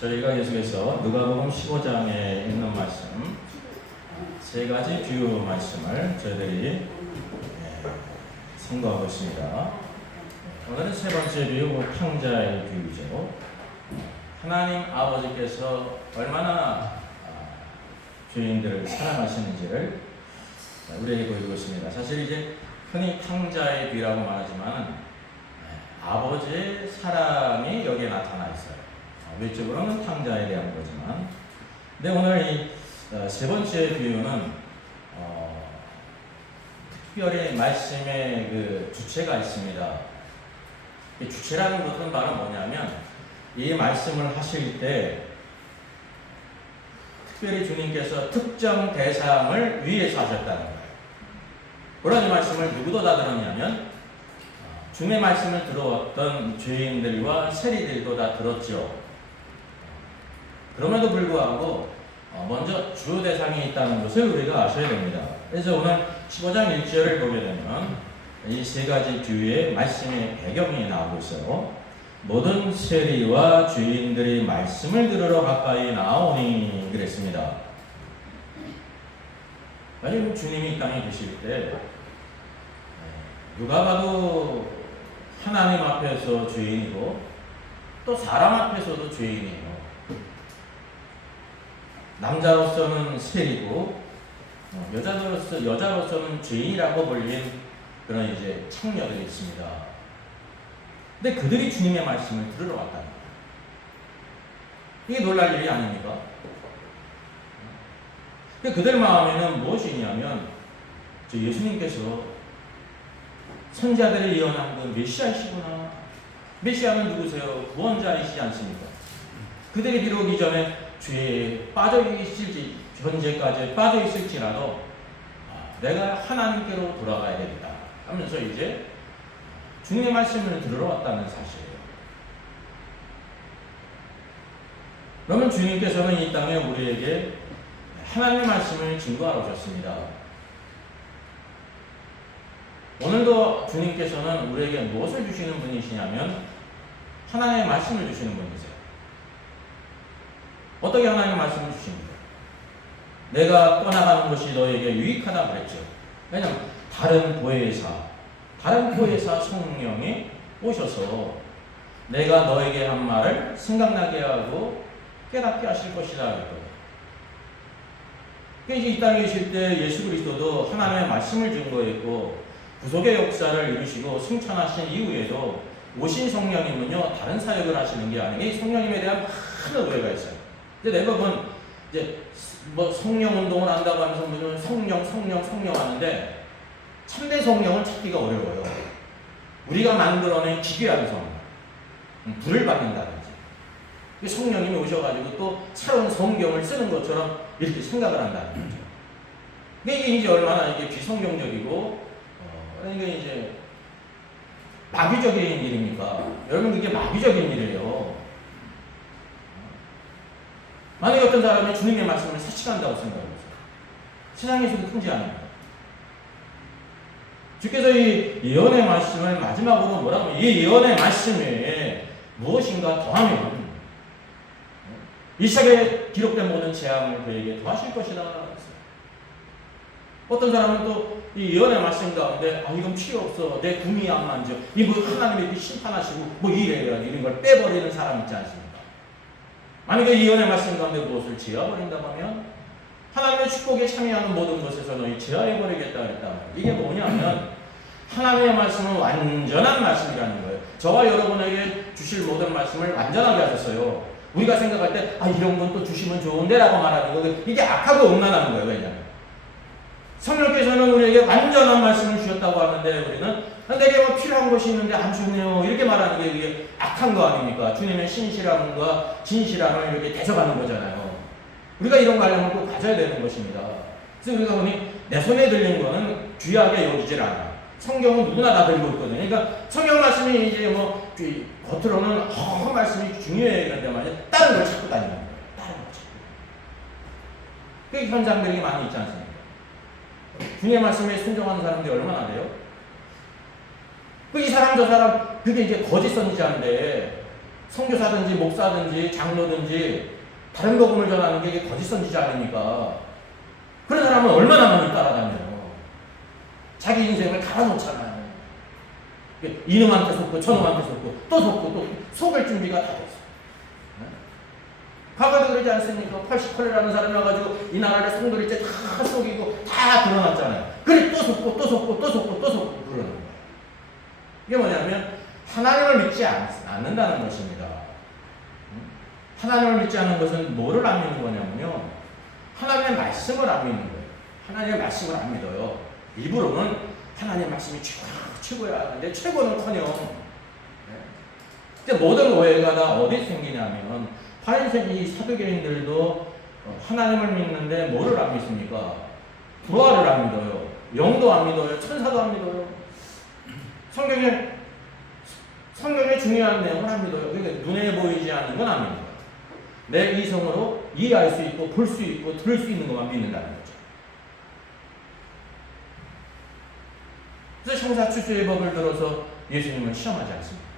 저희가 계속해서 누가복음 15장에 있는 말씀 세 가지 비유 말씀을 저희들이 선고하고 있습니다. 오늘은 세 번째 비유, 탕자의 비유죠. 하나님 아버지께서 얼마나 죄인들을 사랑하시는지를 우리에게 보여주고 있습니다. 사실 이제 흔히 탕자의 비유라고 말하지만 아버지의 사랑이 여기에 나타나 있어요. 외적으로는 탕자에 대한 거지만, 근데 오늘 이 세 번째 비유는 특별히 말씀의 그 주체가 있습니다. 이 주체라는 것은 바로 뭐냐면, 이 말씀을 하실 때 특별히 주님께서 특정 대상을 위해서 하셨다는 거예요. 그런 이 말씀을 누구도 다 들었냐면 주님의 말씀을 들어왔던 죄인들과 세리들도 다 들었죠. 그럼에도 불구하고 먼저 주 대상이 있다는 것을 우리가 아셔야 됩니다. 그래서 오늘 15장 1절을 보게 되면 이 세 가지 비유의 말씀의 배경이 나오고 있어요. 모든 세리와 죄인들이 말씀을 들으러 가까이 나오니 그랬습니다. 아니, 주님이 이 땅에 계실 때 누가 봐도 하나님 앞에서 죄인이고 또 사람 앞에서도 죄인이에요. 남자로서는 세리고 여자로서는 죄인이라고 불린 그런 이제 창녀들이 있습니다. 근데 그들이 주님의 말씀을 들으러 왔다는 거예요. 이게 놀랄 일이 아닙니까? 그들 마음에는 무엇이 있냐면, 예수님께서 선지자들이 예언한 그 메시아이시구나. 메시아는 누구세요? 구원자이시지 않습니까? 그들이 비록 이전에 죄에 빠져 있을지, 현재까지 빠져 있을지라도 내가 하나님께로 돌아가야 되겠다 하면서 이제 주님의 말씀을 들으러 왔다는 사실이에요. 그러면 주님께서는 이 땅에 우리에게 하나님의 말씀을 증거하러 오셨습니다. 오늘도 주님께서는 우리에게 무엇을 주시는 분이시냐면 하나님의 말씀을 주시는 분이세요. 어떻게 하나님의 말씀을 주십니까? 내가 떠나가는 것이 너에게 유익하다 그랬죠. 왜냐하면 다른 보혜사 성령이 오셔서 내가 너에게 한 말을 생각나게 하고 깨닫게 하실 것이다 그랬거든요. 이제 이 땅에 계실 때 예수 그리스도도 하나님의 말씀을 증거했고 구속의 역사를 이루시고 승천하신 이후에도 오신 성령님은요 다른 사역을 하시는 게 아니에요. 이 성령님에 대한 많은 오해가 있어요. 이제 대부분 이제 뭐 성령 운동을 한다고 하면서 성령 하는데 참된 성령을 찾기가 어려워요. 우리가 만들어낸 기괴한 성령, 불을 받는다든지 성령님이 오셔가지고 또 새로운 성경을 쓰는 것처럼 이렇게 생각을 한다는 거죠. 근데 이게 이제 얼마나 이게 비성경적이고 이게 이제 마귀적인 일입니까? 여러분, 이게 마귀적인 일이에요. 만약에 어떤 사람이 주님의 말씀을 사칭한다고 생각해보세요. 세상에서도 큰지 아닙니다. 주께서 이 예언의 말씀을 마지막으로 뭐라고 하면 이 예언의 말씀에 무엇인가 더하면 이 책에 기록된 모든 재앙을 그에게 더하실 것이다. 어떤 사람은 또 이 예언의 말씀 가운데 이건 필요 없어. 내 궁이 안 만져. 이거 하나님이 이렇게 심판하시고 뭐 이래야 이런 걸 빼버리는 사람 있지 않습니까? 만약에 이 예언의 말씀 가운데 무엇을 제어버린다고 하면 하나님의 축복에 참여하는 모든 것에서 너희 제어해버리겠다 했다. 이게 뭐냐면 하나님의 말씀은 완전한 말씀이라는 거예요. 저와 여러분에게 주실 모든 말씀을 완전하게 하셨어요. 우리가 생각할 때 이런 건 또 주시면 좋은데 라고 말하는 거, 이게 악하고 음란한 거예요. 왜냐하면 성령께서는 우리에게 완전한 말씀을 주셨다고 하는데 우리는 내게 뭐 필요한 것이 있는데 안 주네요 이렇게 말하는 게 이게 악한 거 아닙니까? 주님의 신실함과 진실함을 이렇게 대적하는 거잖아요. 우리가 이런 관념을 꼭 가져야 되는 것입니다. 그래서 우리가 보니 내 손에 들린 거는 귀하게 여기질 않아. 성경은 누구나 다 들고 있거든요. 그러니까 성경 말씀이 이제 뭐 겉으로는 말씀이 중요해 그런데 말이야 다른 걸 찾고 다니는 거예요. 다른 걸 찾고. 그 현장들이 많이 있지 않습니까? 주님의 말씀에 순종하는 사람들이 얼마나 돼요? 이 사람 저 사람 그게 이제 거짓 선지자인데 선교사든지 목사든지 장로든지 다른 복음을 전하는 게 이게 거짓 선지자 아닙니까? 그런 사람은 얼마나 많이 따라다녀요. 자기 인생을 갈아놓잖아요. 이놈한테 속고 저놈한테 속고 또 속고 또 속을 준비가 다 됐어요. 과거에도 그러지 않습니까? 88이라는 사람이 와가지고 이 나라를 성도를 이제 다 속이고 다 드러났잖아요. 그래 또 속고 또 속고 또 속고 또 속고 그러는 거예요. 이게 뭐냐면 하나님을 믿지 않는다는 것입니다. 하나님을 믿지 않는 것은 뭐를 안 믿는 거냐면요. 하나님의 말씀을 안 믿는 거예요. 하나님의 말씀을 안 믿어요. 일부러는 하나님의 말씀이 최고야 하는데 최고는커녕. 근데 모든 오해가 다 어디 생기냐면 바리새인 이 사두개인들도 하나님을 믿는데 뭐를 안 믿습니까? 부활을 안 믿어요. 영도 안 믿어요. 천사도 안 믿어요. 성경에 중요한 내용을 안 믿어요. 그러니까 눈에 보이지 않는 건 안 믿어요. 내 이성으로 이해할 수 있고 볼 수 있고 들을 수 있는 것만 믿는다는 거죠. 그래서 형사추수의 법을 들어서 예수님은 시험하지 않습니다.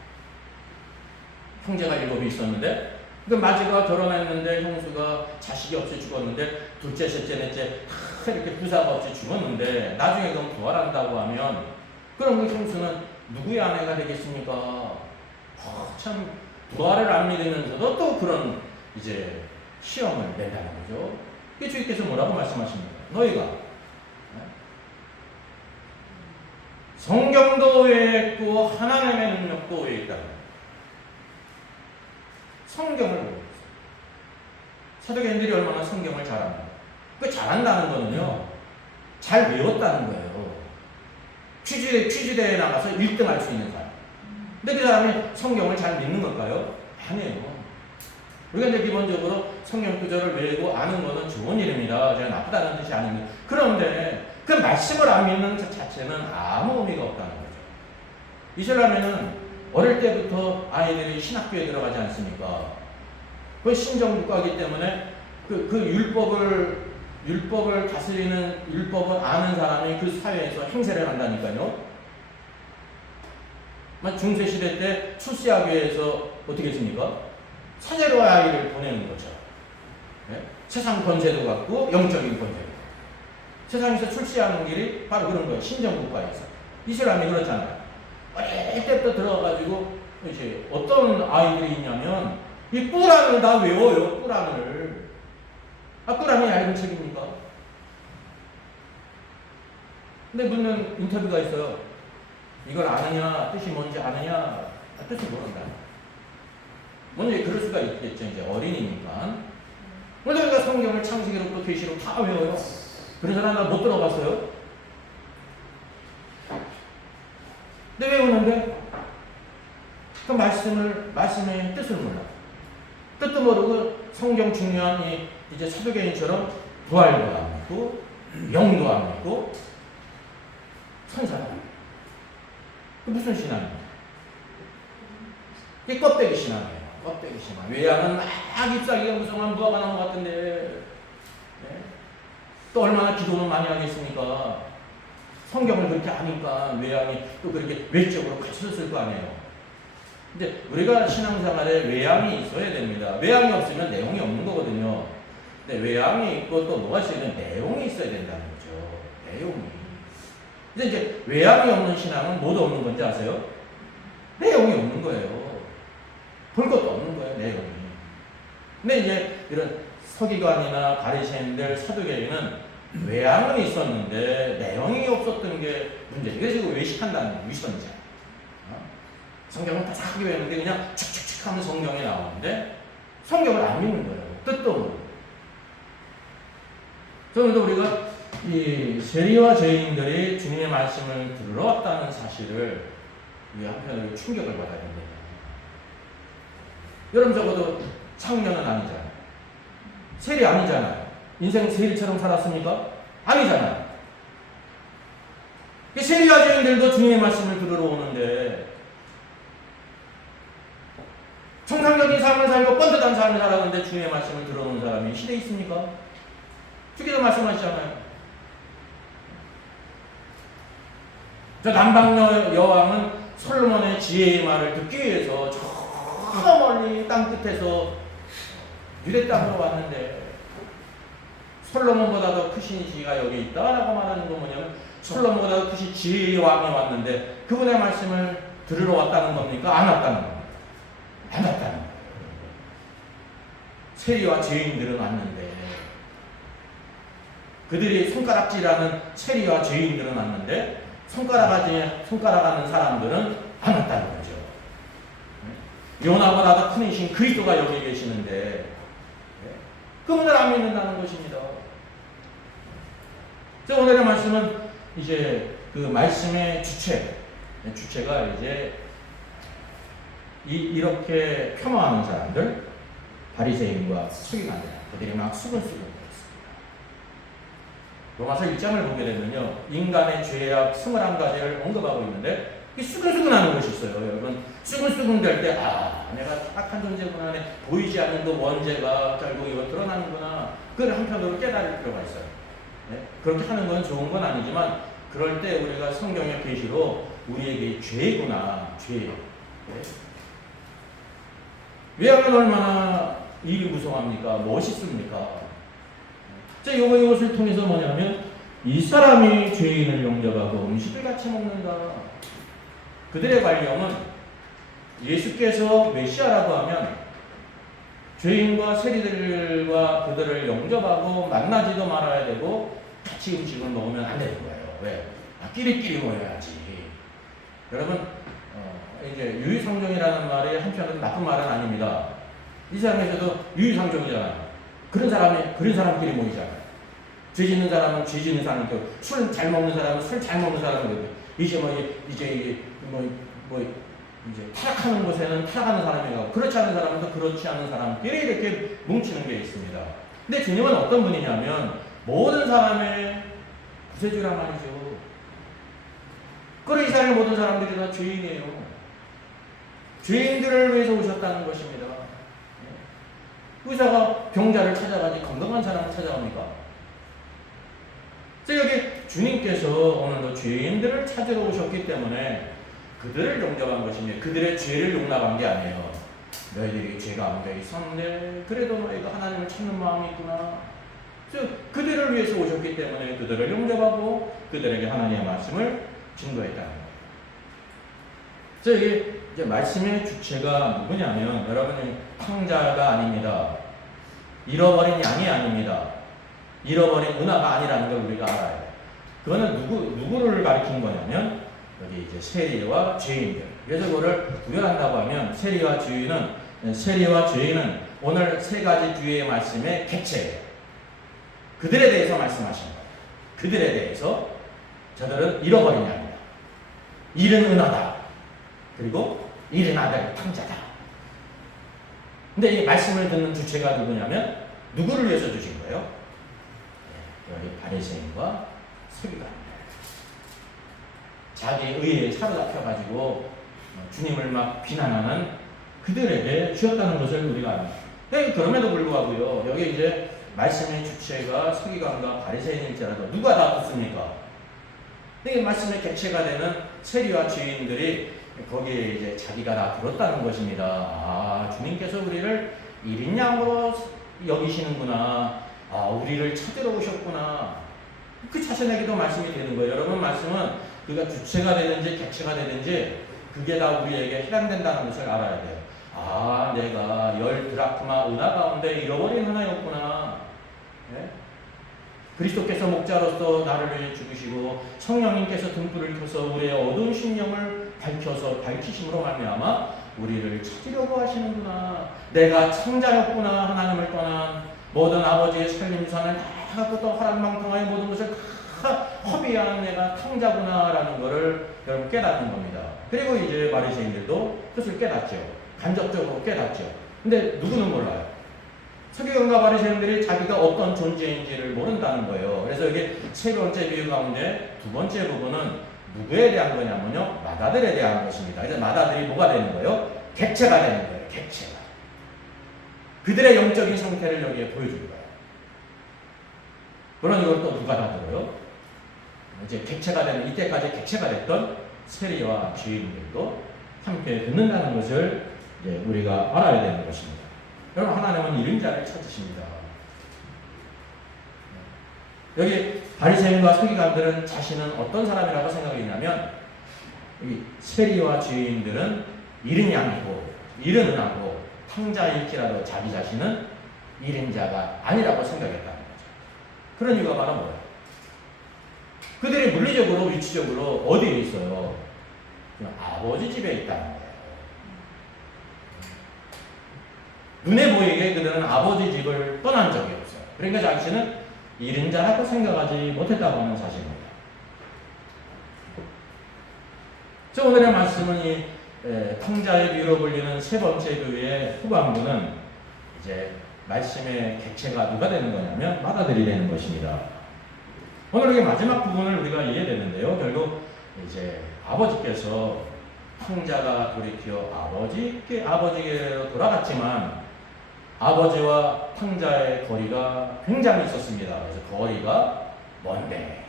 형제가 7이 있었는데 그 마지가 결혼했는데 형수가 자식이 없이 죽었는데 둘째, 셋째, 넷째 다 이렇게 부사가 없이 죽었는데 나중에 그럼 부활한다고 하면 그럼 그 형수는 누구의 아내가 되겠습니까? 참 부활을 안 믿으면서도 또 그런 이제 시험을 낸다는 거죠. 주님께서 뭐라고 말씀하십니까? 너희가 성경도 오해했고 하나님의 능력도 오해했다는 거예요. 성경을 오해했어요. 사도계인들이 얼마나 성경을 잘합니까? 그 잘한다는 거는요, 잘 외웠다는 거예요. 퀴즈대회에 나가서 1등 할 수 있는 사람. 근데 그 사람이 성경을 잘 믿는 걸까요? 아니에요. 우리가 이제 기본적으로 성경 구절을 외우고 아는 것은 좋은 일입니다. 제가 나쁘다는 뜻이 아닙니다. 그런데 그 말씀을 안 믿는 것 자체는 아무 의미가 없다는 거죠. 이슬람에는 어릴 때부터 아이들이 신학교에 들어가지 않습니까? 그 신정국가이기 때문에 율법을 다스리는, 율법을 아는 사람이 그 사회에서 행세를 한다니까요. 중세시대 때 출세하기 위해서 어떻게 했습니까? 사제로 아이를 보내는 거죠. 네? 세상 권세도 갖고 영적인 권세도. 세상에서 출세하는 길이 바로 그런 거예요. 신정국가에서. 이슬람이 그렇잖아요. 어릴 때부터 들어가가지고 이제 어떤 아이들이 있냐면 이 꾸란을 다 외워요. 꾸란을. 꾸란이 얇은 책입니까? 근데 묻는 인터뷰가 있어요. 이걸 아느냐, 뜻이 뭔지 아느냐, 뜻을 모른다. 먼저 그럴 수가 있겠죠. 이제 어린이니까. 먼저 우리가 성경을 창세기로부터 계시록 다 외워요. 그런 사람 나 못 들어봤어요. 근데 외우는데 그 말씀의 뜻을 몰라. 뜻도 모르고 성경 중요한 이제 사도계인처럼 부활도 안 믿고 영도 안 믿고 천사도 안 믿고. 그 무슨 신앙이에요? 이게 껍데기 신앙이에요. 껍데기 신앙. 외양은 막 잎사귀가 무성한 무화과 나무 같은데, 네? 또 얼마나 기도는 많이 하겠습니까? 성경을 그렇게 아니까 외양이 또 그렇게 외적으로 갖춰졌을 거 아니에요. 근데 우리가 신앙생활에 외양이 있어야 됩니다. 외양이 없으면 내용이 없는 거거든요. 근데 외양이 있고 또 뭐가 있어야 되는 내용이 있어야 된다는 거죠. 내용이. 근데 이제 외양이 없는 신앙은 뭐도 없는 건지 아세요? 내용이 없는 거예요. 볼 것도 없는 거예요, 내용이. 근데 이제 이런 서기관이나 바리새인들, 사두개인은 외양은 있었는데 내용이 없었던 게 문제죠. 그래서 이거 외식한다는 위선자. 성경을 바삭하게 외우는데 그냥 축축축 하면 성경에 나오는데 성경을 안 믿는 거예요. 뜻도 모르고. 그래서 우리가 이 세리와 죄인들이 주님의 말씀을 들으러 왔다는 사실을 우리 한편으로 충격을 받아야 됩니다. 여러분 적어도 창녀는 아니잖아요. 세리 아니잖아요. 인생 세리처럼 살았습니까? 아니잖아요. 세리와 죄인들도 주님의 말씀을 들으러 오는데 정상적인 삶을 살고 뻔듯한 삶을 살았는데 주님의 말씀을 들어오는 사람이 시대에 있습니까? 주께서 말씀하시잖아요. 저 남방 여왕은 솔로몬의 지혜의 말을 듣기 위해서 저 저 멀리 땅 끝에서 유대 땅으로 왔는데 솔로몬보다도 크신 지가 여기 있다라고 말하는 건 뭐냐면 솔로몬보다도 크신 지혜의 왕이 왔는데 그분의 말씀을 들으러 왔다는 겁니까? 안 왔다는 겁니까? 안 왔다는 거예요. 세리와 죄인들은 왔는데 그들이 손가락질하는 세리와 죄인들은 왔는데 손가락하는 사람들은 안 왔다는 거죠. 요나보다 큰 이신 그리스도가 여기 계시는데 그분을 안 믿는다는 것입니다. 그래서 오늘의 말씀은 이제 그 말씀의 주체가 이제 이렇게 폄하하는 사람들, 바리새인과 서기관들, 그들이 막 수근수근 거렸습니다. 로마서 1장을 보게 되면요, 인간의 죄악 21가지를 언급하고 있는데 이 수근수근하는 것이 있어요. 여러분, 수근수근 될 때 내가 타락한 존재구나, 보이지 않는 그 원죄가 결국 이거 드러나는구나, 그걸 한편으로 깨달을 필요가 있어요. 네? 그렇게 하는 건 좋은 건 아니지만 그럴 때 우리가 성경의 계시로 우리에게 죄구나, 죄. 네? 왜냐하면 얼마나 일이 무성합니까? 멋있습니까? 자, 이것을 통해서 뭐냐면 이 사람이 죄인을 용접하고 음식을 같이 먹는다. 그들의 관념은 예수께서 메시아라고 하면 죄인과 세리들과 그들을 용접하고 만나지도 말아야 되고 같이 음식을 먹으면 안 되는 거예요. 왜? 끼리끼리 모여야지. 여러분, 이제 유유상종이라는 말이 한편으로 나쁜 말은 아닙니다. 이 세상에서도 유유상종이잖아요. 그런 사람끼리 모이잖아요. 죄 짓는 사람은 죄 짓는 사람이고, 술 잘 먹는 사람은 술 잘 먹는 사람이고, 이제 타락하는 곳에는 타락하는 사람이 가고, 그렇지 않은 사람은 또 그렇지 않은 사람끼리 이렇게 뭉치는 게 있습니다. 근데 주님은 어떤 분이냐면, 모든 사람의 구세주란 말이죠. 그리고 이 세상의 모든 사람들이 다 죄인이에요. 죄인들을 위해서 오셨다는 것입니다. 의사가 병자를 찾아가지 건강한 사람을 찾아갑니까? 그래서 여기 주님께서 오늘도 죄인들을 찾으러 오셨기 때문에 그들을 용접한 것이니 그들의 죄를 용납한 게 아니에요. 너희들이 죄가 아무리 있었는데 그래도 너희가 하나님을 찾는 마음이 있구나. 그래서 그들을 위해서 오셨기 때문에 그들을 용접하고 그들에게 하나님의 말씀을 증거했다는 거예요. 그래서 이제 말씀의 주체가 누구냐면 여러분이 탕자가 아닙니다. 잃어버린 양이 아닙니다. 잃어버린 은하가 아니라는 걸 우리가 알아야 돼요. 그거는 누구를 가리킨 거냐면 여기 이제 세리와 죄인들. 그래서 그거를 구별한다고 하면 세리와 죄인은 오늘 세 가지 뒤의 말씀의 객체예요. 그들에 대해서 말씀하신 거예요. 그들에 대해서 저들은 잃어버린 양이다. 잃은 은하다. 그리고 잃은 아들 탕자다. 근데 이 말씀을 듣는 주체가 누구냐면 누구를 위해서 주신 거예요? 여기 바리새인과 서기관입니다. 자기 의에 사로잡혀가지고 주님을 막 비난하는 그들에게 주었다는 것을 우리가 압니다. 그럼에도 불구하고요, 여기 이제 말씀의 주체가 서기관과 바리새인일지라도 누가 다 듣습니까? 이 말씀의 객체가 되는 세리와 죄인들이 거기에 이제 자기가 다 들었다는 것입니다. 주님께서 우리를 일인 양으로 여기시는구나. 우리를 찾으러 오셨구나. 그 자신에게도 말씀이 되는 거예요. 여러분, 말씀은 그가 주체가 되든지 객체가 되든지 그게 다 우리에게 해당된다는 것을 알아야 돼요. 내가 10드라크마 은하 가운데 잃어버린 하나였구나. 네? 그리스도께서 목자로서 나를 위해 죽으시고 성령님께서 등불을 켜서 우리의 어두운 심령을 밝히심으로 말미암아 우리를 찾으려고 하시는구나. 내가 창자였구나. 하나님을 떠난 모든 아버지의 살림 유산을 다 갖고 또 허락망통하여 모든 것을 다 허비한 내가 탕자구나라는 것을 여러분 깨닫는 겁니다. 그리고 이제 바리새인들도 그것을 깨닫죠. 간접적으로 깨닫죠. 근데 누구는 몰라요. 서기관과 바리새인들이 자기가 어떤 존재인지를 모른다는 거예요. 그래서 여기 세 번째 비유 가운데 두 번째 부분은 누구에 대한 거냐면요, 마다들에 대한 것입니다. 그래서 마다들이 뭐가 되는 거예요? 객체가 되는 거예요. 객체가. 그들의 영적인 상태를 여기에 보여준 거예요. 그런 이걸 또 누가 다 들어요? 이제 객체가 되는, 이때까지 객체가 됐던 세리와 죄인들도 함께 듣는다는 것을 우리가 알아야 되는 것입니다. 여러분, 하나님은 이른 자를 찾으십니다. 여기 바리새인과 서기관들은 자신은 어떤 사람이라고 생각했냐면, 이 세리와 죄인들은 이른 양이고 이른 은하고 탕자일지라도 자기 자신은 이른 자가 아니라고 생각했다는 거죠. 그런 이유가 바로 뭐예요? 그들이 물리적으로 위치적으로 어디에 있어요? 아버지 집에 있다는 거예요. 눈에 보이게 그들은 아버지 집을 떠난 적이 없어요. 그러니까 자신은 이른 자라고 생각하지 못했다고 하는 사실입니다. 저 오늘의 말씀은 이 탕자의 비유로 불리는 세 번째 비유의 후반부는 이제 말씀의 객체가 누가 되는 거냐면 맏아들이 되는 것입니다. 오늘 이 마지막 부분을 우리가 이해되는데요. 결국 이제 아버지께서 탕자가 돌이켜 아버지께로 돌아갔지만 아버지와 탕자의 거리가 굉장히 있었습니다. 그래서 거리가 먼데.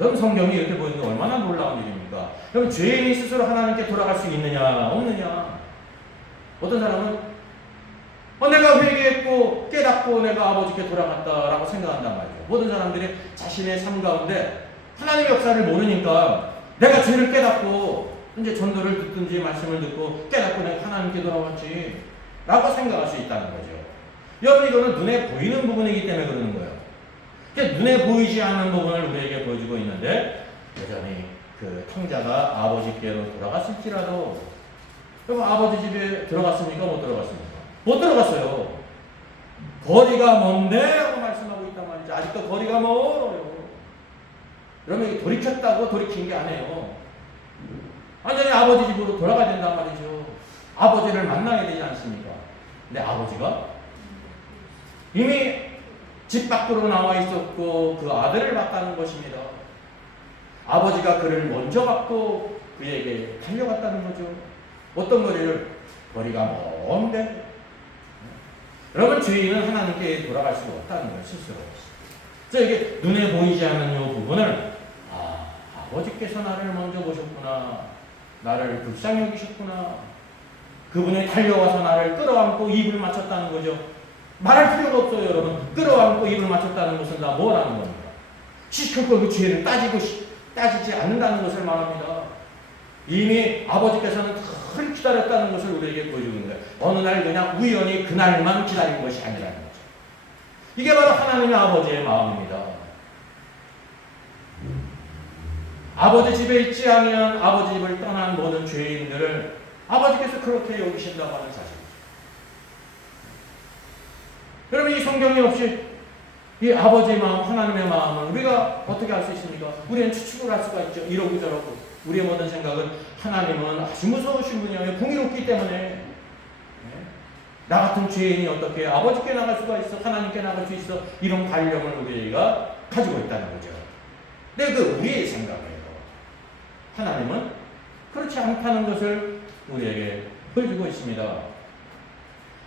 여러분, 성경이 이렇게 보이는 게 얼마나 놀라운 일입니까? 여러분, 죄인이 스스로 하나님께 돌아갈 수 있느냐 없느냐? 어떤 사람은 내가 회개했고 깨닫고 내가 아버지께 돌아갔다라고 생각한단 말이죠. 모든 사람들이 자신의 삶 가운데 하나님의 역사를 모르니까 내가 죄를 깨닫고 이제 전도를 듣든지 말씀을 듣고 깨닫고 내가 하나님께 돌아왔지 라고 생각할 수 있다는 거죠. 여러분, 이거는 눈에 보이는 부분이기 때문에 그러는 거예요. 눈에 보이지 않는 부분을 우리에게 보여주고 있는데 여전히 그 탕자가 아버지께로 돌아갔을지라도 그럼 아버지 집에 들어갔습니까? 못 들어갔습니까? 못 들어갔어요. 거리가 먼데 라고 말씀하고 있단 말이죠. 아직도 거리가 멀어요. 그러면 돌이켰다고 돌이킨 게 아니에요. 완전히 아버지 집으로 돌아가야 된단 말이죠. 아버지를 만나야 되지 않습니까? 근데 아버지가 이미 집 밖으로 나와 있었고 그 아들을 봤다는 것입니다. 아버지가 그를 먼저 받고 그에게 달려갔다는 거죠. 어떤 거리가 먼데. 여러분, 죄인은 하나님께 돌아갈 수가 없다는 거예요, 스스로. 그래서 이게 눈에 보이지 않는 이 부분을 아버지께서 나를 먼저 보셨구나. 나를 불쌍히 여기셨구나. 그분이 달려와서 나를 끌어안고 입을 맞췄다는 거죠. 말할 필요가 없어요, 여러분. 끌어안고 입을 맞췄다는 것은 다 뭐라는 겁니까? 시끌 그 죄를 따지지 않는다는 것을 말합니다. 이미 아버지께서는 늘 기다렸다는 것을 우리에게 보여주는 거예요. 어느 날 그냥 우연히 그날만 기다린 것이 아니라는 거죠. 이게 바로 하나님의 아버지의 마음입니다. 아버지 집에 있지 않으면 아버지 집을 떠난 모든 죄인들을 아버지께서 그렇게 여기신다고 하는 사실입니다. 여러분, 이 성경이 없이 이 아버지의 마음, 하나님의 마음을 우리가 어떻게 알 수 있습니까? 우리는 추측을 할 수가 있죠. 이러고 저러고. 우리의 모든 생각은 하나님은 아주 무서우신 분이에요. 공의롭기 때문에. 나 같은 죄인이 어떻게 아버지께 나갈 수가 있어? 하나님께 나갈 수 있어? 이런 관념을 우리가 가지고 있다는 거죠. 근데 그 우리의 생각이에요. 하나님은 그렇지 않다는 것을 우리에게 보여주고 있습니다.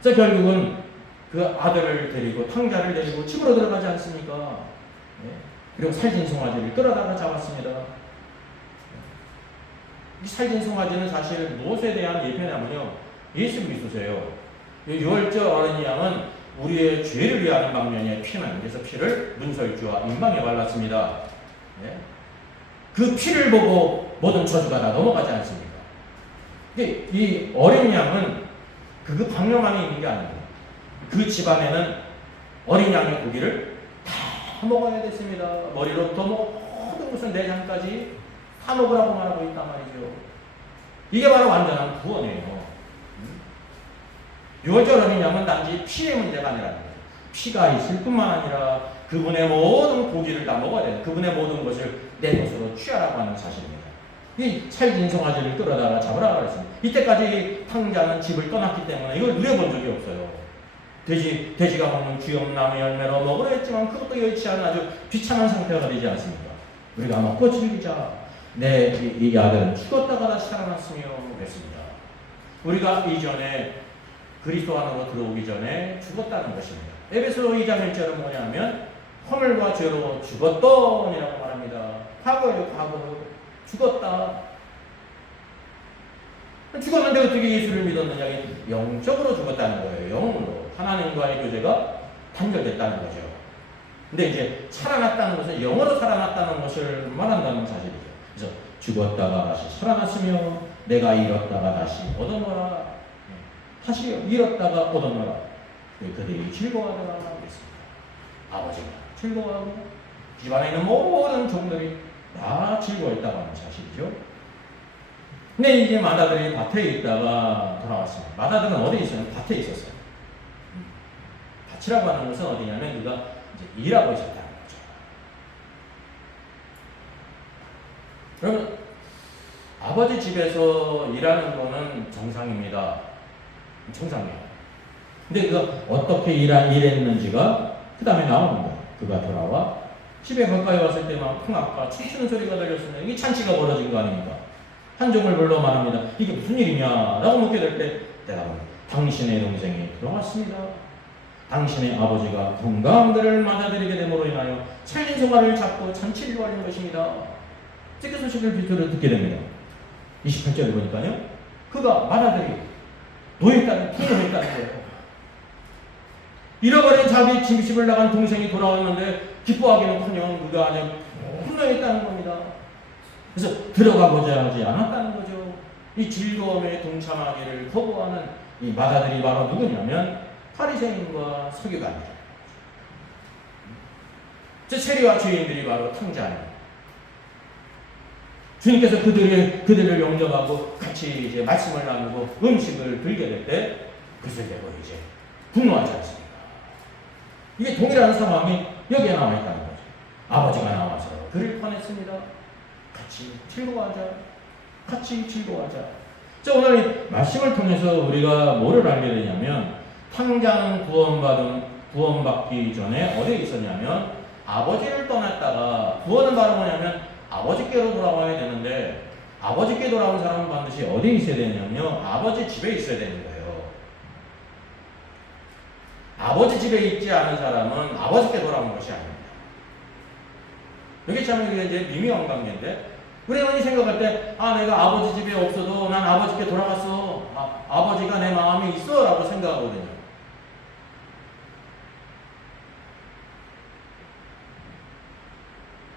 그래서 결국은 그 아들을 데리고 탕자를 데리고 집으로 들어가지 않습니까? 그리고 살진 송아지를 끌어다가 잡았습니다. 이 살진 송아지는 사실 무엇에 대한 예표냐면요, 예수 그리스도세요. 유월절 어린 양은 우리의 죄를 위하는 방면에 피는, 그래서 피를 문설주와 임방에 발랐습니다. 그 피를 보고 모든 저주가 다 넘어가지 않습니까? 이 어린 양은 그 방면 안에 있는 게 아니에요. 그 집안에는 어린 양의 고기를 다 먹어야 됐습니다. 머리로부터 모든 것은 내장까지 다 먹으라고 말하고 있단 말이죠. 이게 바로 완전한 구원이에요. 유월절 어린 양은 단지 피의 문제가 아니라는 거예요. 피가 있을 뿐만 아니라 그분의 모든 고기를 다 먹어야 돼요. 그분의 모든 것을 내 것으로 취하라고 하는 사실입니다. 이 살진 송아지를 끌어다가 잡으라고 했습니다. 이때까지 탕자는 집을 떠났기 때문에 이걸 누려본 적이 없어요. 돼지가 먹는 귀염나무 열매로 먹으려 했지만 그것도 여의치 않은 아주 비참한 상태가 되지 않습니까? 우리가 먹고 즐기자. 이 아들은 죽었다가 다시 살아났으며 그랬습니다. 우리가 이전에 그리스도 안으로 들어오기 전에 죽었다는 것입니다. 에베소 2장 1절은 뭐냐면 허물과 죄로 죽었더니라고 말합니다. 과거예요, 과거. 죽었다. 죽었는데 어떻게 예수를 믿었느냐? 영적으로 죽었다는 거예요. 영으로. 하나님과의 교제가 단절됐다는 거죠. 근데 이제 살아났다는 것은 영으로 살아났다는 것을 말한다는 사실이죠. 그래서 죽었다가 다시 살아났으며 내가 잃었다가 다시 얻어노라. 다시 잃었다가 얻어노라. 그들이 즐거워하더라 그랬습니다. 아버지가 즐거워하고 집안에 있는 모든 종들이 다 즐거워했다고 하는 사실이죠. 근데 이제 마다들이 밭에 있다가 돌아왔습니다. 마다들은 어디 있어요? 밭에 있었어요. 밭이라고 하는 것은 어디냐면 그가 이제 일하고 있었다는 거죠. 그러면 아버지 집에서 일하는 거는 정상입니다. 정상이에요. 근데 그가 어떻게 일했는지가 그 다음에 나오는 거예요. 그가 돌아와 집에 가까이 왔을 때만 풍악과 춤추는 소리가 들렸습니다. 이게 잔치가 벌어진 거 아닙니까? 한 종을 불러 말합니다. 이게 무슨 일이냐? 라고 묻게 될 때 대답합니다. 당신의 동생이 돌아왔습니다. 당신의 아버지가 건강한 그를 맞아들이게 됨으로 인하여 살린 소가를 잡고 잔치를 벌인 것입니다. 그 소식을 비틀어 듣게 됩니다. 28절을 보니까요. 그가 맏아들이 노예했다는 거예요. 잃어버린 자기 집을 나간 동생이 돌아왔는데 기뻐하기는커녕 그가 아주 분노했다는 겁니다. 그래서 들어가고자 하지 않았다는 거죠. 이 즐거움에 동참하기를 거부하는 이 맏아들이 바로 누구냐면 바리새인과 서기관이죠. 저 세리와 죄인들이 바로 탕자입니다. 주님께서 그들을 영접하고 같이 이제 말씀을 나누고 음식을 들게 될 때 그것을 내고 이제 분노하지 않습니까? 이게 동일한 상황이 여기에 나와 있다는 거죠. 아버지가 나와서 그를 권했습니다. 같이 즐거워하자. 같이 즐거워하자. 자, 오늘 이 말씀을 통해서 우리가 뭐를 알게 되냐면 탕자는 구원받기 전에 어디에 있었냐면 아버지를 떠났다가 구원은 바로 뭐냐면 아버지께로 돌아와야 되는데 아버지께 돌아온 사람은 반드시 어디에 있어야 되냐면요. 아버지 집에 있어야 되는 거예요. 아버지 집에 있지 않은 사람은 아버지께 돌아온 것이 아닙니다. 여기 참 이제 미묘한 관계인데 우리는 생각할 때 내가 아버지 집에 없어도 난 아버지께 돌아갔어. 아버지가 내 마음에 있어 라고 생각하거든요.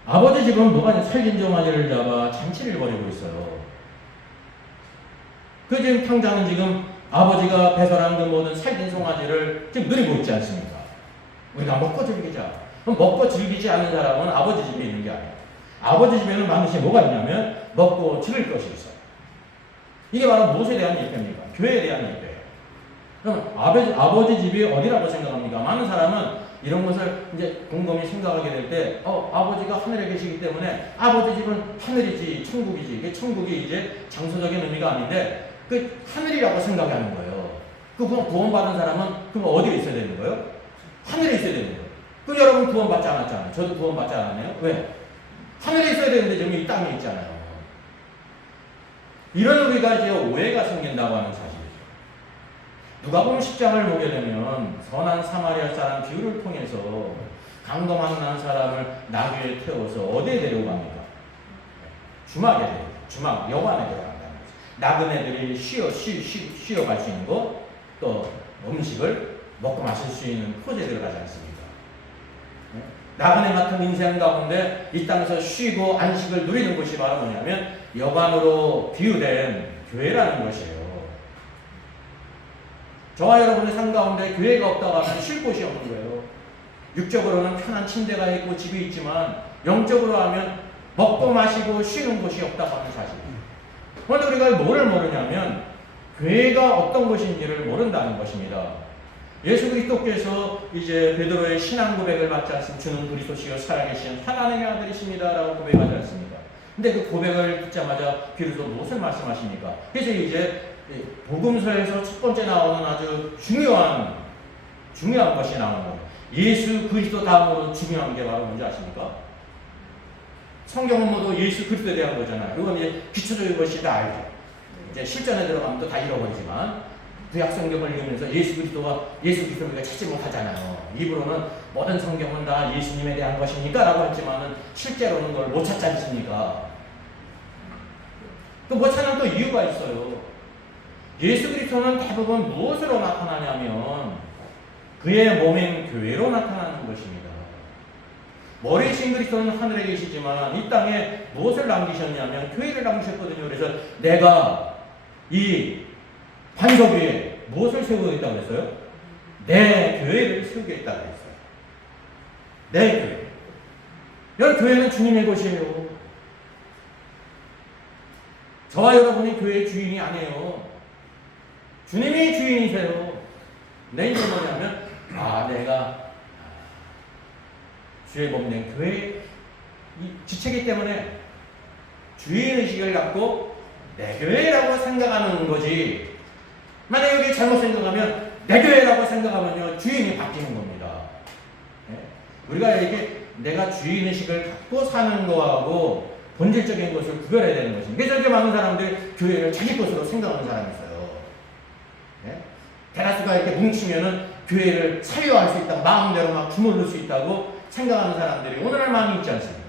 아버지 집은 뭐가 살긴 종아리를 잡아 잔치를 벌이고 있어요. 그 지금 탕자는 지금 아버지가 배설한 그 모든 살긴 송아지를 지금 누리고 있지 않습니까? 우리가 먹고 즐기자. 그럼 먹고 즐기지 않는 사람은 아버지 집에 있는 게 아니에요. 아버지 집에는 반드시 뭐가 있냐면 먹고 즐길 것이 있어요. 이게 바로 무엇에 대한 얘기입니까? 교회에 대한 얘기예요. 그럼 아버지 집이 어디라고 생각합니까? 많은 사람은 이런 것을 이제 곰곰이 생각하게 될 때, 아버지가 하늘에 계시기 때문에 아버지 집은 하늘이지, 천국이지. 이게 천국이 이제 장소적인 의미가 아닌데, 그 하늘이라고 생각하는 거예요. 그 구원받은 사람은 그럼 어디에 있어야 되는 거예요? 하늘에 있어야 되는 거예요. 그럼 여러분 구원받지 않았잖아요. 저도 구원받지 않았네요. 왜? 하늘에 있어야 되는데 지금 이 땅에 있잖아요. 이런 우리가 이제 오해가 생긴다고 하는 사실이죠. 누가복음 10장을 보게 되면 선한 사마리아 사람 비유를 통해서 강도 만난 사람을 나귀에 태워서 어디에 데려갑니까? 주막에 데려갑니다. 주막 여관에 데려간다는 거죠. 나그네들이 쉬어갈 수 있는 것, 또 음식을 먹고 마실 수 있는 포제에 들어가지 않습니까? 나그네 같은 인생 가운데 이 땅에서 쉬고 안식을 누리는 곳이 바로 뭐냐면 여관으로 비유된 교회라는 것이에요. 저와 여러분의 삶 가운데 교회가 없다고 하면 쉴 곳이 없는 거예요. 육적으로는 편한 침대가 있고 집이 있지만 영적으로 하면 먹고 마시고 쉬는 곳이 없다고 하는 사실이에요. 그런데 우리가 뭐를 모르냐면 교회가 어떤 곳인지를 모른다는 것입니다. 예수 그리스도께서 이제 베드로의 신앙 고백을 받지 않습니까? 주는 그리스도시요 살아계신 하나님의 아들이십니다 라고 고백하지 않습니까? 근데 그 고백을 듣자마자 비로소 무엇을 말씀하십니까? 그래서 이제 복음서에서 첫 번째 나오는 아주 중요한 것이 나오는 거예요. 예수 그리스도 다음으로 중요한 게 바로 뭔지 아십니까? 성경은 모두 예수 그리스도에 대한 거잖아요. 그건 이제 기초적인 것이 다 알죠. 이제 실전에 들어가면 또 다 잃어버리지만 구약 성경을 읽으면서 예수 그리스도를 우리가 찾지 못하잖아요. 입으로는 모든 성경은 다 예수님에 대한 것입니까? 라고 했지만은 실제로는 그걸 못 찾지 않습니까? 그 못 찾는 또 이유가 있어요. 예수 그리스도는 대부분 무엇으로 나타나냐면 그의 몸인 교회로 나타나는 것입니다. 머리이신 그리스도는 하늘에 계시지만 이 땅에 무엇을 남기셨냐면 교회를 남기셨거든요. 그래서 내가 이 반석 위에 무엇을 세우겠다고 그랬어요? 내 교회를 세우겠다고 했어요. 내 교회. 여러분, 교회는 주님의 것이에요. 저와 여러분이 교회의 주인이 아니에요. 주님이 주인이세요. 내 인생 뭐냐면 내가 주의 몸된 교회의 지체이기 때문에 주인의식을 갖고 내 교회라고 생각하는 거지. 만약에 여기 잘못 생각하면 내 교회라고 생각하면요 주인이 바뀌는 겁니다. 우리가 이렇게 내가 주인의식을 갖고 사는 거하고 본질적인 것을 구별해야 되는 것입니다. 그래서 이렇게 많은 사람들이 교회를 자기 것으로 생각하는 사람이 있어요. 대다수가 이렇게 뭉치면은 교회를 사유할 수 있다, 마음대로 막 주물를 수 있다고 생각하는 사람들이 오늘날 많이 있지 않습니까?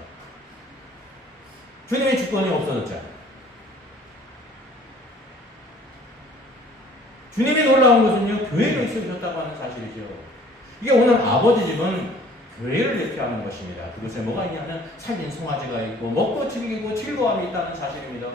주님의 주권이 없어졌잖아요. 주님이 놀라운 것은요, 교회를 세우셨다고 하는 사실이죠. 이게 오늘 아버지 집은 교회를 대표하는 것입니다. 그것에 뭐가 있냐면 살린 송아지가 있고 먹고 즐기고 즐거움이 있다는 사실입니다.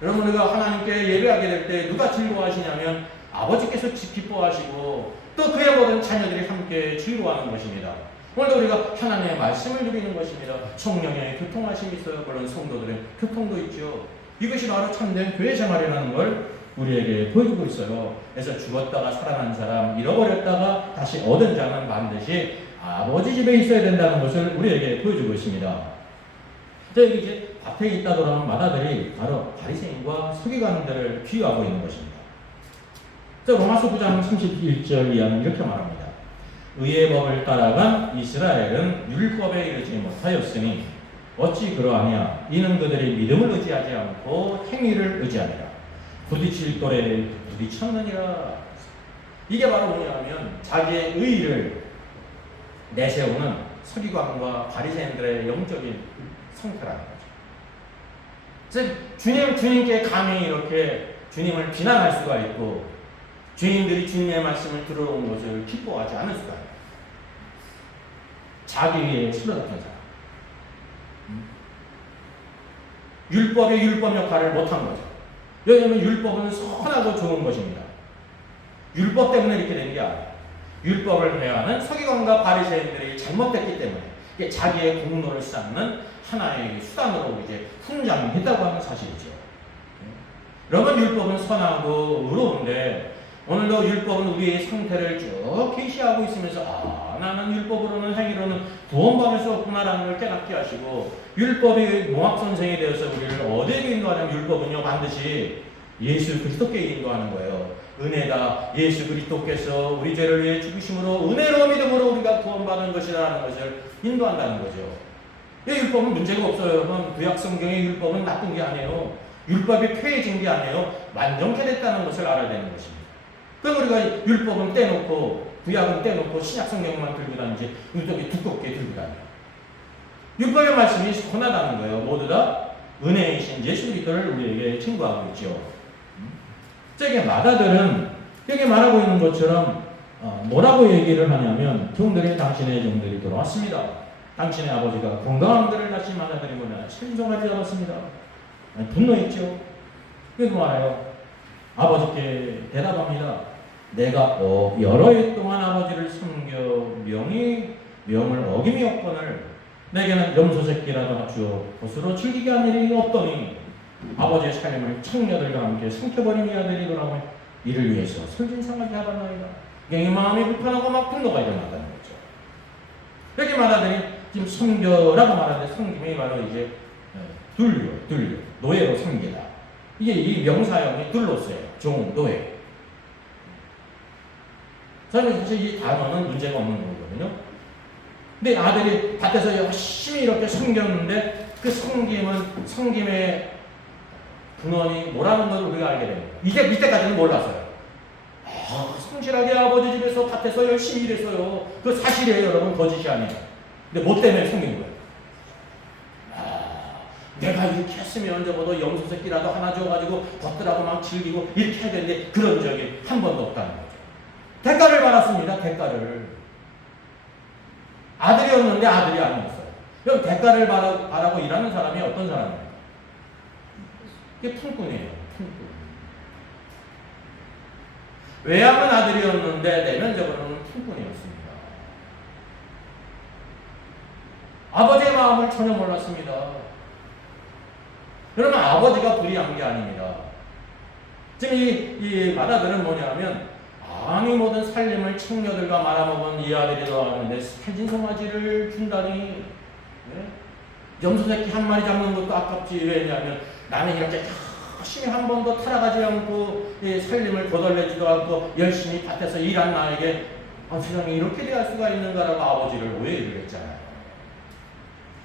여러분, 우리가 하나님께 예배하게 될 때 누가 즐거워하시냐면 아버지께서 기뻐하시고 또 그의 모든 자녀들이 함께 즐거워하는 것입니다. 오늘도 우리가 하나님의 말씀을 누리는 것입니다. 성령의 교통하심이 있어요. 물론 성도들의 교통도 있죠. 이것이 바로 참된 교회 생활이라는 걸 우리에게 보여주고 있어요. 그래서 죽었다가 살아난 사람, 잃어버렸다가 다시 얻은 자는 반드시 아버지 집에 있어야 된다는 것을 우리에게 보여주고 있습니다. 여기 이제 밭에 있다 돌아온 마다들이 바로 바리새인과 서기관들을 비유하고 있는 것입니다. 로마서 9장 31절 이하는 이렇게 말합니다. 의의 법을 따라간 이스라엘은 율법에 이르지 못하였으니 어찌 그러하냐. 이는 그들이 믿음을 의지하지 않고 행위를 의지하니라. 부딪힐 돌에 부딪혔느니라. 이게 바로 뭐냐면 자기의 의의를 내세우는 서기관과 바리새인들의 영적인 상태라는 거죠. 즉 주님께 감히 이렇게 주님을 비난할 수가 있고 주인들이 주님의 말씀을 들어온 것을 기뻐하지 않을 수가 있어요. 자기 위에 술러닥은 사람. 율법의 율법 역할을 못한 거죠. 왜냐하면 율법은 선하고 좋은 것입니다. 율법 때문에 이렇게 된 게 아니에요. 율법을 해야 하는 서기관과 바리새인들이 잘못됐기 때문에 이게 자기의 공로를 쌓는 하나의 수단으로 이제 훈장했다고 하는 사실이죠. 여러분, 율법은 선하고 의로운데 오늘도 율법은 우리의 상태를 쭉 계시하고 있으면서 나는 율법으로는 행위로는 구원받을 수 없구나라는 걸 깨닫게 하시고 율법이 몽학선생이 되어서 우리를 어디에 인도하냐면 율법은요 반드시 예수 그리스도께 인도하는 거예요. 은혜다. 예수 그리스도께서 우리 죄를 위해 죽으심으로 은혜로 믿음으로 우리가 구원받은 것이라는 것을 인도한다는 거죠. 이 율법은 문제가 없어요. 여러분, 구약 성경의 율법은 나쁜 게 아니에요. 율법이 폐해진 게 아니에요. 완전케 됐다는 것을 알아야 되는 것입니다. 그럼 우리가 율법은 떼놓고 구약은 떼놓고 신약 성경만 들고 다니지 율법이 두껍게 들고 다녀요. 율법의 말씀이 선하다는 거예요. 모두 다 은혜이신 예수 그리스도를 우리에게 증거하고 있죠. 저기 마다들은 여기 말하고 있는 것처럼 뭐라고 얘기를 하냐면 종들이 당신의 종들이 돌아왔습니다. 당신의 아버지가 건강한 들을 다시 마다들이 뭐냐 찬송하지 않았습니다. 분노했죠. 그래서 말해요. 아버지께 대답합니다. 내가 여러 해 동안 아버지를 섬겨 명을 어김이 없거늘 내게는 염소 새끼라도 하주어 것으로 즐기게 한 일이 없더니 아버지의 살림을 청녀들과 함께 삼켜버린 이 아들이 돌아오면 이를 위해서 설진상하게 하다나이다. 이 마음이 불편하고 막 분노가 일어났다는 거죠. 여기 말하더니 지금 섬겨라고 말하는데 섬김이 바로 이제 둘려 노예로 섬기다. 이게 이 명사형이 둘로서요. 종, 노예. 저는 사실 이 단어는 문제가 없는 거거든요. 근데 아들이 밭에서 열심히 이렇게 섬겼는데 그 섬김의 근원이 뭐라는 걸 우리가 알게 됩니다. 이때까지는 몰랐어요. 성실하게 아버지 집에서 밭에서 열심히 일했어요. 그 사실이에요, 여러분. 거짓이 아니에요. 근데 뭐 때문에 섬긴 거예요? 내가 내가 이렇게 했으면 적어도 염소 새끼라도 하나 줘가지고 벗들하고 막 즐기고 이렇게 해야 되는데 그런 적이 한 번도 없다는 거죠. 대가를 받았습니다. 대가를. 아들이었는데 아들이 아니었어요. 그럼 대가를 바라고 일하는 사람이 어떤 사람입니까? 이게 품꾼이에요. 품꾼. 외양은 아들이었는데 내면적으로는 품꾼이었습니다. 아버지의 마음을 전혀 몰랐습니다. 여러분, 아버지가 불의한 게 아닙니다. 지금 이 마다들은 뭐냐면, 아니 모든 살림을 청녀들과 말아먹은 이 아들이라고 하는데 살진 송아지를 준다니, 네? 염소새끼 한 마리 잡는 것도 아깝지. 왜냐하면 나는 이렇게 열심히 한 번도 타락하지 않고 살림을 거덜내지도 않고 열심히 밭에서 일한 나에게 세상에 이렇게 대할 수가 있는가라고 아버지를 오해를 했잖아요.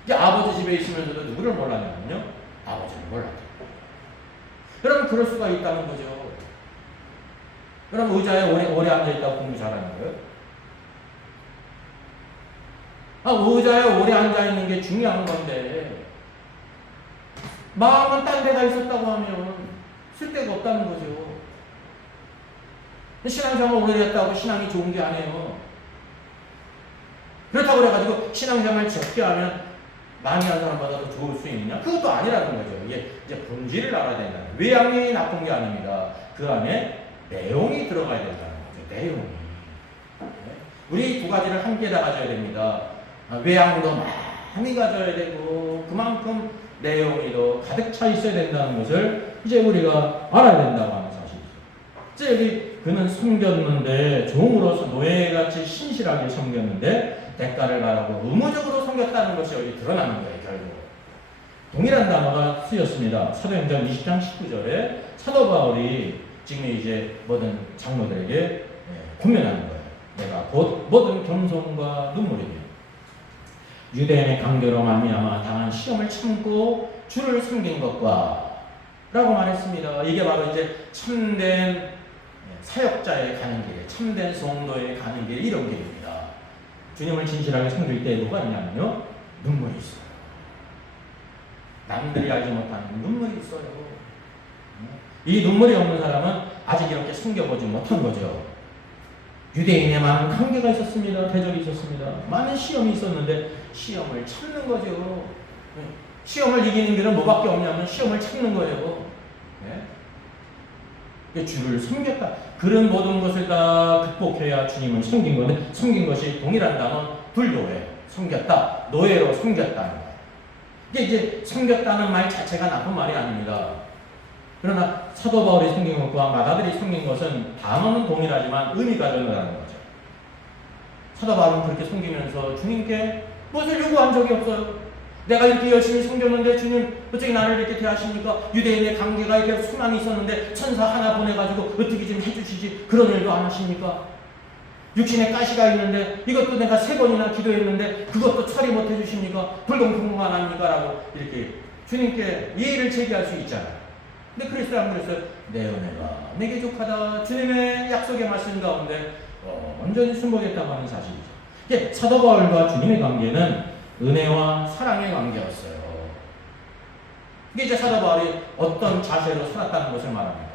이제 아버지 집에 있으면서도 누구를 몰랐냐면요, 아버지를 몰랐다. 여러분, 그럴 수가 있다는 거죠. 여러분, 의자에 오래 앉아있다고 공부 잘하는 거예요? 의자에 오래 앉아있는 게 중요한 건데 마음은 딴 데가 있었다고 하면 쓸데가 없다는 거죠. 신앙생활 오래 했다고 신앙이 좋은 게 아니에요. 그렇다고 그래가지고 신앙생활 적게 하면 많이 한 사람보다 더 좋을 수 있느냐? 그것도 아니라는 거죠. 이게 이제 본질을 알아야 된다는 거예요. 외양이 나쁜 게 아닙니다. 그 안에 내용이 들어가야 된다는 거죠. 내용이. 우리 두 가지를 함께 다 가져야 됩니다. 외양도 많이 가져야 되고 그만큼 내용이 더 가득 차 있어야 된다는 것을 이제 우리가 알아야 된다고 하는 사실이죠. 이제 여기 그는 섬겼는데 종으로서 노예같이 신실하게 섬겼는데 대가를 바라고 의무적으로 섬겼다는 것이 여기 드러나는 거예요. 결국 동일한 단어가 쓰였습니다. 사도행전 20장 19절에 사도 바울이 지금 이제 모든 장로들에게 권면하는 거예요. 내가 곧 모든 겸손과 눈물이며 유대인의 강교로 말미암아 당한 시험을 참고 주를 섬긴 것과 라고 말했습니다. 이게 바로 이제 참된 사역자의 가는 길, 참된 성도의 가는 길, 이런 길입니다. 주님을 진실하게 섬길 때 뭐가 있냐면요, 눈물이 있어요. 남들이 알지 못하는 눈물이 있어요. 이 눈물이 없는 사람은 아직 이렇게 섬겨보지 못한 거죠. 유대인에 많은 관계가 있었습니다. 대적이 있었습니다. 많은 시험이 있었는데 시험을 참는 거죠. 시험을 이기는 길은 뭐밖에 없냐면 시험을 참는 거예요. 주를 섬겼다. 그런 모든 것을 다 극복해야 주님을 섬긴 건데, 섬긴 것이 동일한 단어 둘로예요. 섬겼다, 노예로 섬겼다는 거예요. 이게 이제 섬겼다는 말 자체가 나쁜 말이 아닙니다. 그러나 사도 바울이 섬긴 것과 마다들이 섬긴 것은 단어는 동일하지만 의미가 다르다는 거죠. 사도 바울은 그렇게 섬기면서 주님께 무엇을 요구한 적이 없어요. 내가 이렇게 열심히 섬겼는데 주님 어떻게 나를 이렇게 대하십니까? 유대인의 관계가 이렇게 수많이 있었는데 천사 하나 보내가지고 어떻게 좀 해주시지, 그런 일도 안 하십니까? 육신에 가시가 있는데 이것도 내가 3번이나 기도했는데 그것도 처리 못 해주십니까? 불공평한 아닙니까? 라고 이렇게 주님께 예의를 제기할 수 있잖아요. 근데 그리스도 안 그랬어요? 내 은혜가 내게 족하다. 주님의 약속의 말씀 가운데 온전히 순복했다고 하는 사실이죠. 이게 사도 바울과 주님의 관계는 은혜와 사랑의 관계였어요. 이게 이제 사도 바울이 어떤 자세로 살았다는 것을 말합니다.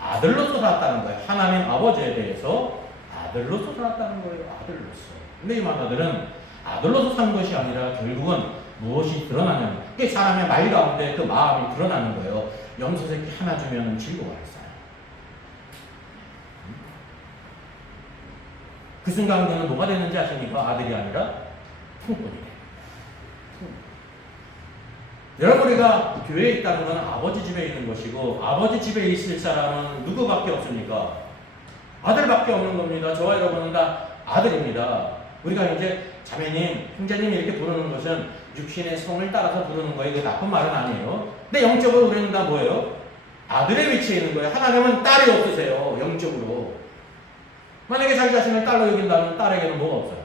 아들로서 살았다는 거예요. 하나님 아버지에 대해서 아들로서 살았다는 거예요. 아들로서. 근데 이 마다들은 아들로서 산 것이 아니라 결국은 무엇이 드러나냐면, 그게 사람의 말 가운데 그 마음이 드러나는 거예요. 염소새끼 하나 주면 즐거워했어요. 그 순간 그는 뭐가 되는지 아십니까? 아들이 아니라 품꾼이 돼요. 여러분, 우리가 교회에 있다는 것은 아버지 집에 있는 것이고, 아버지 집에 있을 사람은 누구밖에 없습니까? 아들밖에 없는 겁니다. 저와 여러분은 다 아들입니다. 우리가 이제 자매님, 형제님 이렇게 부르는 것은 육신의 성을 따라서 부르는 거예요. 이게 나쁜 말은 아니에요. 근데 영적으로 우리는 다 뭐예요? 아들의 위치에 있는 거예요. 하나님은 딸이 없으세요. 영적으로. 만약에 자기 자신을 딸로 여긴다면 딸에게는 뭐가 없어요?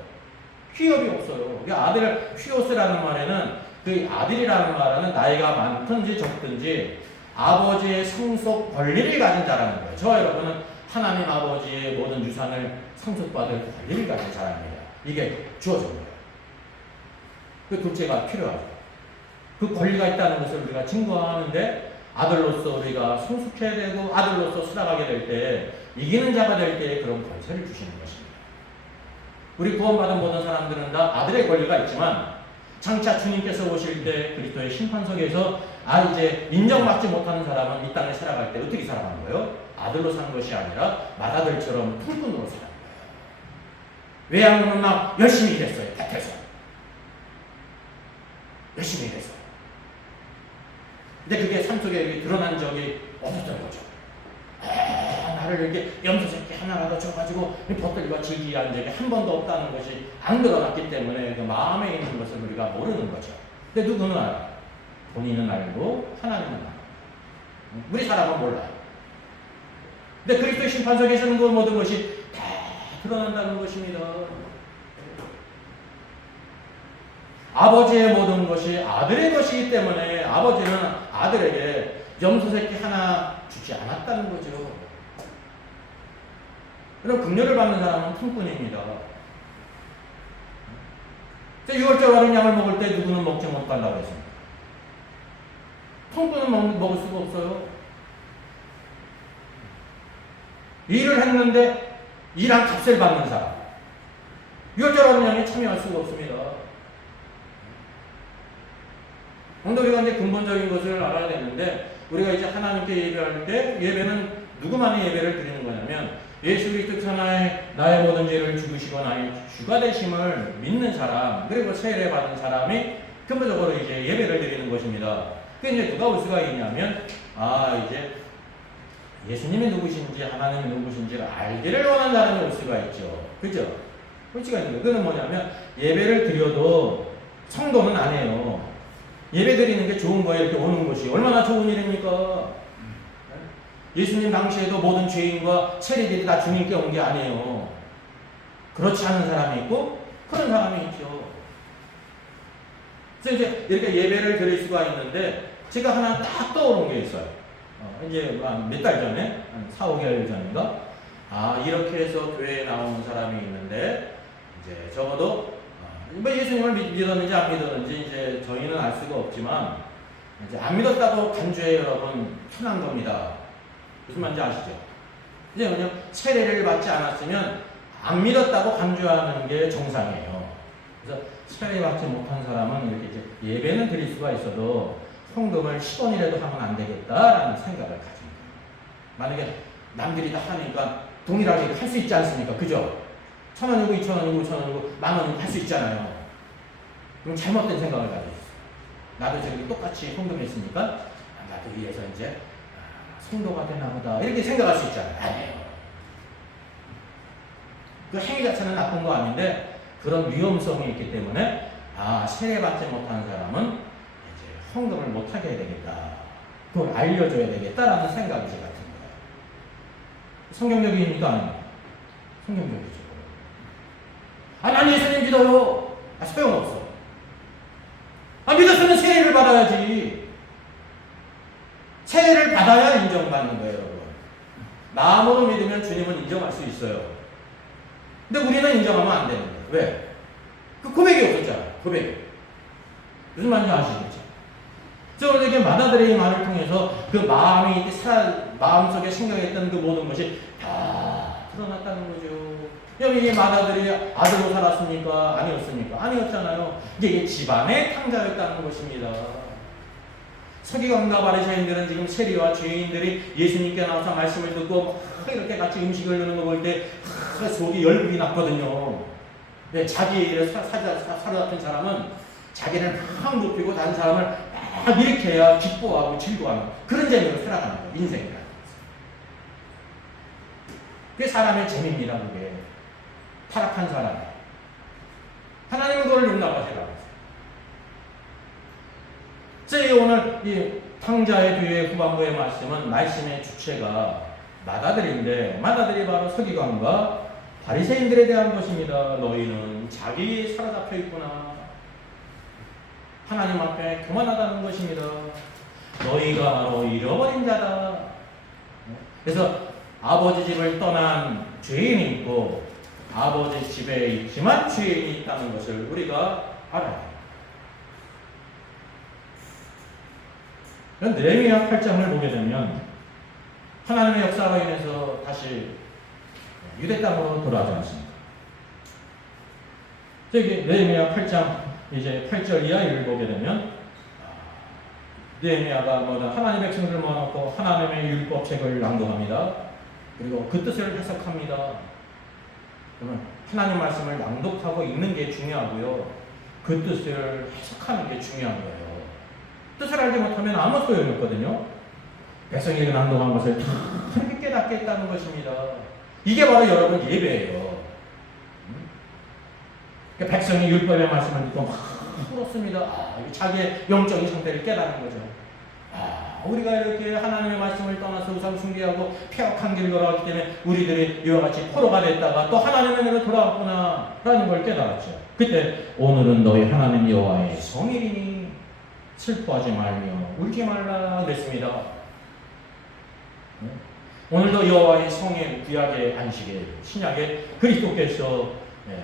휘업이 없어요. 아들을 휘오스라는 말에는 그 아들이라는 말은 나이가 많든지 적든지 아버지의 상속 권리를 가진 자라는 거예요. 저와 여러분은 하나님 아버지의 모든 유산을 상속받을 권리를 가진 자랍니다. 이게 주어진 거예요. 그 둘째가 필요하죠. 그 권리가 있다는 것을 우리가 증거하는데 아들로서 우리가 성숙해야 되고 아들로서 살아가게 될 때 이기는 자가 될 때 그런 권세를 주시는 것입니다. 우리 구원받은 모든 사람들은 다 아들의 권리가 있지만 장차 주님께서 오실 때 그리스도의 심판석에서 이제 인정받지 못하는 사람은 이 땅에 살아갈 때 어떻게 살아가는 거예요? 아들로 사는 것이 아니라 맏아들처럼 품꾼으로 사는 거예요. 외양은 막 열심히 일했어요. 밭에서 열심히 일했어요. 근데 그게 삶 속에 드러난 적이 없었던 거죠. 나를 이렇게 염소새끼 하나라도 줘가지고 벗들과 즐기한 적이 한 번도 없다는 것이 안 드러났기 때문에 그 마음에 있는 것을 우리가 모르는 거죠. 근데 누구는 알아요? 본인은 알고 하나님은 알아요. 우리 사람은 몰라요. 근데 그리스도의 심판석에서는 그 모든 것이 다 드러난다는 것입니다. 아버지의 모든 것이 아들의 것이기 때문에 아버지는 아들에게 염소새끼 하나 주지 않았다는 거죠. 그럼 긍휼을 받는 사람은 품꾼입니다. 6월절 어린 양을 먹을 때 누구는 먹지 못한다고 했습니다. 품꾼은 먹을 수가 없어요. 일을 했는데 일한 값을 받는 사람. 6월절 어린 양에 참여할 수가 없습니다. 우리가 이제 근본적인 것을 알아야 되는데, 우리가 이제 하나님께 예배할 때, 예배는 누구만의 예배를 드리는 거냐면, 예수 그리스도 하나의 나의 모든 죄를 죽으시고 나의 주가 되심을 믿는 사람, 그리고 세례 받은 사람이 근본적으로 이제 예배를 드리는 것입니다. 그 이제 누가 올 수가 있냐면, 이제 예수님이 누구신지, 하나님이 누구신지를 알기를 원하는 사람이 올 수가 있죠. 그죠? 올 수가 있는 거예요. 그는 뭐냐면, 예배를 드려도 성도는 안 해요. 예배 드리는 게 좋은 거예요. 이렇게 오는 것이 얼마나 좋은 일입니까? 예수님 당시에도 모든 죄인과 세리들이 다 주님께 온 게 아니에요. 그렇지 않은 사람이 있고 그런 사람이 있죠. 그래서 이제 이렇게 예배를 드릴 수가 있는데, 제가 하나 딱 떠오른 게 있어요. 이제 몇 달 전에, 한 4, 5개월 전인가? 이렇게 해서 교회에 나오는 사람이 있는데, 이제 적어도 예수님을 믿었는지 안 믿었는지 이제 저희는 알 수가 없지만, 이제 안 믿었다고 간주해 여러분 편한 겁니다. 무슨 말인지 아시죠? 이제 그냥 세례를 받지 않았으면 안 믿었다고 간주하는 게 정상이에요. 그래서 세례 받지 못한 사람은 이렇게 이제 예배는 드릴 수가 있어도 헌금을 10원이라도 하면 안 되겠다라는 생각을 가집니다. 만약에 남들이 다 하니까 동일하게 할 수 있지 않습니까? 그죠? 1,000원이고 2,000원이고 5,000원이고 10,000원이고 할 수 있잖아요. 그럼 잘못된 생각을 가지고 있어요. 나도 저렇게 똑같이 헌금했으니까 나도 위해서 이제 성도가 되나 보다 이렇게 생각할 수 있잖아요. 아니에요. 그 행위 자체는 나쁜 거 아닌데 그런 위험성이 있기 때문에 세례받지 못한 사람은 이제 헌금을 못하게 해야 되겠다. 그걸 알려줘야 되겠다라는 생각이 제 같은 거예요. 성경적입니까? 아닙니까? 성경적이죠. 난 예수님 믿어요. 소용없어. 믿었으면 세례를 받아야지. 세례를 받아야 인정받는 거예요, 여러분. 마음으로 믿으면 주님은 인정할 수 있어요. 근데 우리는 인정하면 안 되는 거예요. 왜? 그 고백이 없었잖아요. 고백. 무슨 말인지 아시겠죠? 저에게 맏아들의 말을 통해서 그 마음속에 생각했던 그 모든 것이 다 드러났다는 거죠. 여기 맏아들이 아들로 살았습니까? 아니었습니까? 아니었잖아요. 이게 집안의 탕자였다는 것입니다. 서기관과 바리새인들은 지금 세리와 죄인들이 예수님께 나와서 말씀을 듣고 이렇게 같이 음식을 넣는 거 볼 때 속이 열불이 났거든요. 네, 자기 일을 사로잡힌 사람은 자기를 막 높이고 다른 사람을 막 일으켜야 기뻐하고 즐거워하는 그런 재미로 살아가는 거예요. 인생이라는 것은. 그게 사람의 재미입니다. 그게. 타락한 사람. 하나님은 그걸 용납하시라고 했어요. 그래서 오늘 이 탕자의 뒤에 후반부의 말씀의 주체가 맏아들인데, 맏아들이 바로 서기관과 바리새인들에 대한 것입니다. 너희는 자기 사로잡혀 있구나. 하나님 앞에 교만하다는 것입니다. 너희가 바로 잃어버린 자다. 그래서 아버지 집을 떠난 죄인이 있고 아버지 집에 있지만 죄인이 있다는 것을 우리가 알아야 합니다. 느헤미야 8장을 보게 되면 하나님의 역사로 인해서 다시 유대 땅으로 돌아가지 않습니까? 저기 느헤미야 8장 이제 8절 이하를 보게 되면 느헤미야가 하나님의 백성들을 모아놓고 하나님의 율법책을 낭독합니다. 그리고 그 뜻을 해석합니다. 그러면 하나님 말씀을 낭독하고 읽는 게 중요하고요. 그 뜻을 해석하는 게 중요한 거예요. 뜻을 알지 못하면 아무 소용이 없거든요. 백성이 낭독한 것을 다 그렇게 깨닫게 했다는 것입니다. 이게 바로 여러분 예배예요. 백성이 율법의 말씀을 듣고 막 울었습니다. 자기의 영적인 상태를 깨닫는 거죠. 우리가 이렇게 하나님의 말씀을 떠나서 우상 숭배하고 폐역한 길 걸어왔기 때문에 우리들이 이와 같이 포로가 됐다가 또 하나님의 은혜로 돌아왔구나 라는 걸 깨달았죠. 그때 오늘은 너희 하나님 여호와의 성일이니 슬퍼하지 말며 울지 말라 그랬습니다. 오늘도 여호와의 성일, 구약의 안식일, 신약의 그리스도께서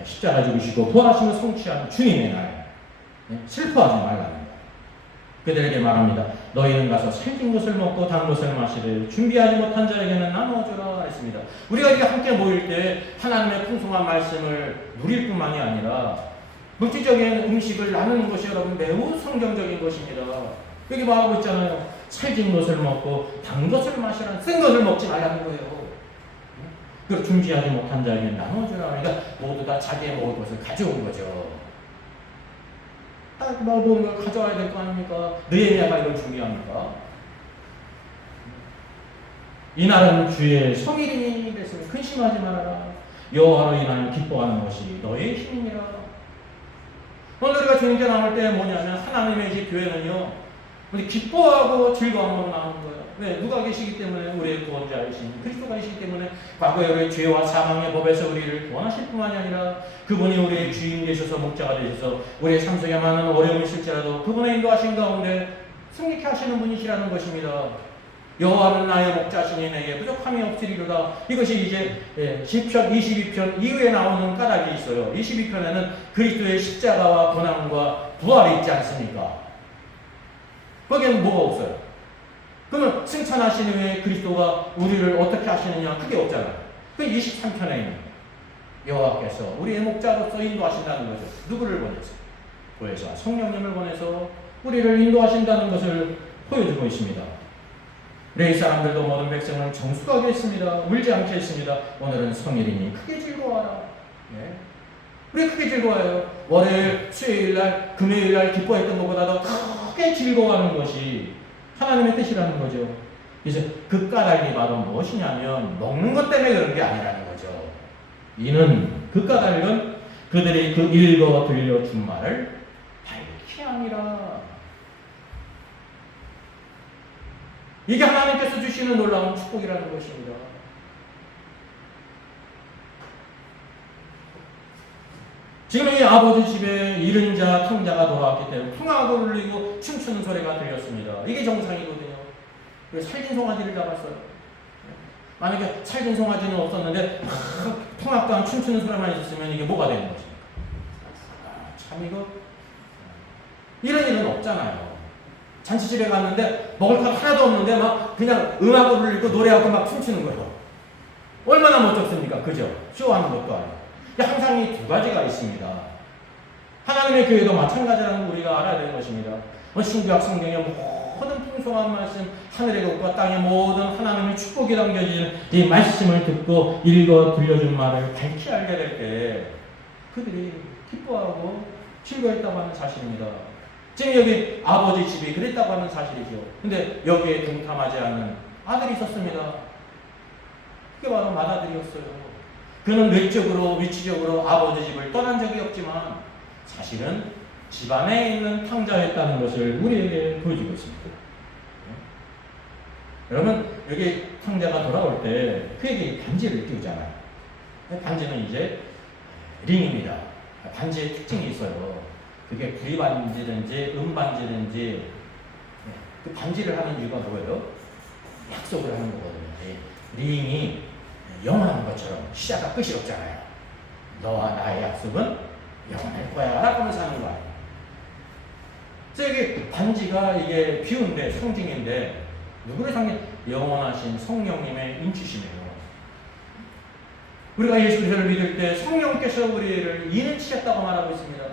십자가 죽으시고 부활하심을 성취한 주님의 날 슬퍼하지 말라는 것. 그들에게 말합니다. 너희는 가서 살찐 것을 먹고 단 것을 마시되 준비하지 못한 자에게는 나눠주라 했습니다. 우리가 이렇게 함께 모일 때 하나님의 풍성한 말씀을 누릴 뿐만이 아니라 물질적인 음식을 나누는 것이 여러분 매우 성경적인 것입니다. 여기 말하고 있잖아요. 살찐 것을 먹고 단 것을 마시라. 쓴 것을 먹지 말라는 거예요. 그리고 준비하지 못한 자에게 나눠주라. 그러니까 모두 다 자기의 먹을 것을 가져온 거죠. 딱 먹은 걸 가져와야 될 거 아닙니까? 느헤미야가 이걸 준비합니까? 이날은 주의 성일이니 그랬으면 근심하지 말아라. 여호와로 인하여 기뻐하는 것이 너의 힘이니라. 오늘 우리가 주님께 나올 때 뭐냐면 하나님의 집 교회는요 우리 기뻐하고 즐거움으로 나오는 거예요. 왜? 누가 계시기 때문에 우리의 구원자이신 그리스도가 계시기 때문에 과거에 우리의 죄와 사망의 법에서 우리를 구원하실 뿐만이 아니라 그분이 우리의 주인 되셔서 목자가 되셔서 우리의 삶 속에 많은 어려움이 있을지라도 그분의 인도하신 가운데 승리케 하시는 분이시라는 것입니다. 여호와는 나의 목자시니 내게 부족함이 없으리로다. 이것이 이제 시편 22편 이후에 나오는 까닭이 있어요. 22편에는 그리스도의 십자가와 고난과 부활이 있지 않습니까? 거기에는 뭐가 없어요. 그러면 승천하신 후에 그리스도가 우리를 어떻게 하시느냐 그게 없잖아요. 그 23편에 있는 여호와께서 우리의 목자로서 인도하신다는 거죠. 누구를 보내서? 보혜사 성령님을 보내서 우리를 인도하신다는 것을 보여주고 있습니다. 레위 사람들도 모든 백성을 정숙하게 했습니다. 울지 않게 했습니다. 오늘은 성일이니 크게 즐거워하라. 우리 크게 즐거워해요. 월요일, 수요일날, 금요일날 기뻐했던 것보다도 크게 즐거워하는 것이 하나님의 뜻이라는 거죠. 그래서 그 까닭이 바로 무엇이냐면 먹는 것 때문에 그런 게 아니라는 거죠. 이는 그 까닭은 그들이 그 읽어 들려준 말을 밝히 함이라. 이게 하나님께서 주시는 놀라운 축복이라는 것입니다. 지금 이 아버지 집에 잃은 자, 탕자가 돌아왔기 때문에 풍악을 울리고 춤추는 소리가 들렸습니다. 이게 정상이거든요. 그래서 살찐 송아지를 잡았어요. 만약에 살찐 송아지는 없었는데 풍악과 춤추는 소리만 있었으면 이게 뭐가 되는 것입니까? 참 이거 이런 일은 없잖아요. 잔치집에 갔는데 먹을 것 하나도 없는데 막 그냥 음악을 울리고 노래하고 막 춤추는 거예요. 얼마나 멋졌습니까? 그죠? 쇼하는 것도 아니고. 항상 이 두 가지가 있습니다. 하나님의 교회도 마찬가지라는 걸 우리가 알아야 되는 것입니다. 신구약 성경의 모든 풍성한 말씀, 하늘의 것과 땅의 모든 하나님의 축복이 담겨진 이 말씀을 듣고 읽어 들려준 말을 밝히 알게 될 때 그들이 기뻐하고 즐거워했다고 하는 사실입니다. 지금 여기 아버지 집이 그랬다고 하는 사실이죠. 근데 여기에 동참하지 않는 아들이 있었습니다. 그게 바로 맏아들이었어요. 그는 외적으로 위치적으로 아버지 집을 떠난 적이 없지만 사실은 집안에 있는 탕자였다는 것을 우리에게 보여주고 있습니다. 여러분 여기 탕자가 돌아올 때 그에게 반지를 띄우잖아요. 반지는 이제 링입니다. 반지의 특징이 있어요. 그게 구리반지든지 은반지든지 그 반지를 하는 이유가 뭐예요? 약속을 하는 거거든요. 링이 영원한 것처럼 시작과 끝이 없잖아요. 너와 나의 약속은 영원할 거야 라고 하면서 하는 거 아니에요. 그래서 여기 반지가 이게 비유인데 상징인데 누구를 상징? 영원하신 성령님의 인치심이에요. 우리가 예수 그리스도를 믿을 때 성령께서 우리를 인을 치셨다고 말하고 있습니다.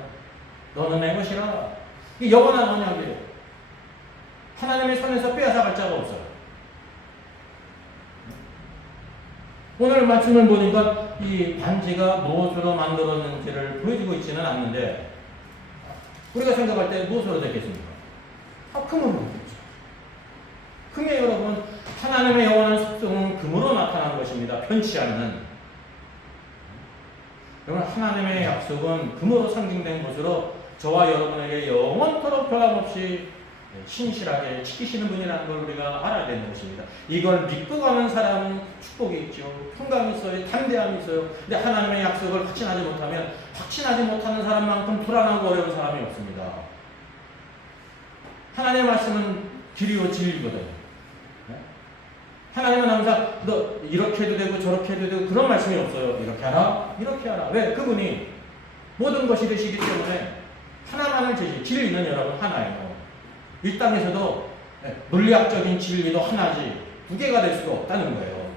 너는 내 것이라. 이 영원한 언약이에요. 하나님의 손에서 빼앗아갈 자가 없어요. 오늘 말씀을 보니까 이 반지가 무엇으로 만들어졌는지를 보여주고 있지는 않는데 우리가 생각할 때 무엇으로 되겠습니까? 금으로 되겠죠. 금이 여러분 하나님의 영원한 속성은 금으로 나타나는 것입니다. 변치 않는. 여러분 하나님의 약속은 금으로 상징된 것으로 저와 여러분에게 영원토록 변함없이 신실하게 지키시는 분이라는 걸 우리가 알아야 되는 것입니다. 이걸 믿고 가는 사람은 축복이 있죠. 평강이 있어요. 담대함이 있어요. 근데 하나님의 약속을 확신하지 못하면 확신하지 못하는 사람만큼 불안하고 어려운 사람이 없습니다. 하나님의 말씀은 길이요 진리거든요. 하나님은 항상 너 이렇게 해도 되고 저렇게 해도 되고 그런 말씀이 없어요. 이렇게 하라 이렇게 하라. 왜? 그분이 모든 것이 되시기 때문에 하나만을 제시. 진리는 여러분 하나예요. 이 땅에서도 물리학적인 진리도 하나지 두 개가 될 수가 없다는 거예요.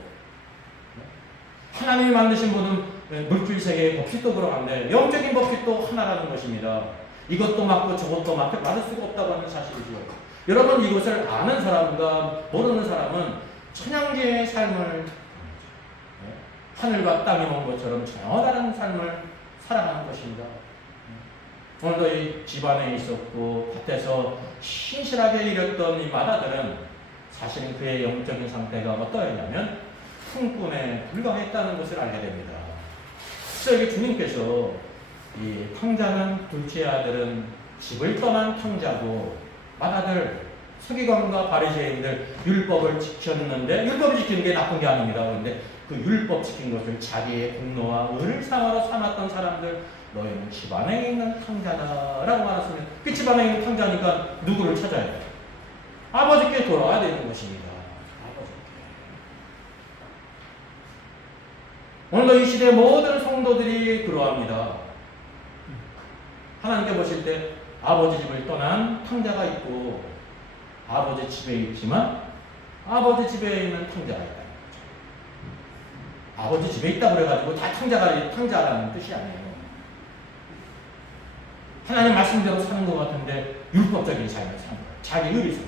하나님이 만드신 모든 물질 세계의 법칙도 그러한데 영적인 법칙도 하나라는 것입니다. 이것도 맞고 저것도 맞을 수가 없다고 하는 사실이죠. 여러분 이것을 아는 사람과 모르는 사람은 천양계의 삶을 하늘과 땅이 먼 것처럼 전혀 다른 삶을 살아가는 것입니다. 오늘도 이 집안에 있었고 밭에서 신실하게 일했던 이 마다들은 사실은 그의 영적인 상태가 어떠했냐면 품꾼에 불과했다는 것을 알게 됩니다. 그래서 여기 주님께서 이 탕자는 둘째 아들은 집을 떠난 탕자고 마다들 서기관과 바리새인들 율법을 지켰는데 율법을 지키는 게 나쁜 게 아닙니다. 그런데 그 율법 지킨 것을 자기의 공로와 의를 상하로 삼았던 사람들 너희는 집안에 있는 탕자다라고 말했습니다. 그 집안에 있는 탕자니까 누구를 찾아야 돼요? 아버지께 돌아와야 되는 것입니다. 아버지께. 오늘도 이 시대 모든 성도들이 그러합니다. 하나님께 보실 때 아버지 집을 떠난 탕자가 있고 아버지 집에 있지만 아버지 집에 있는 탕자가 있다. 아버지 집에 있다 그래가지고 다 탕자라는 뜻이 아니에요. 하나님 말씀대로 사는 것 같은데 율법적인 삶을 사는 거예요. 자기 의를 사는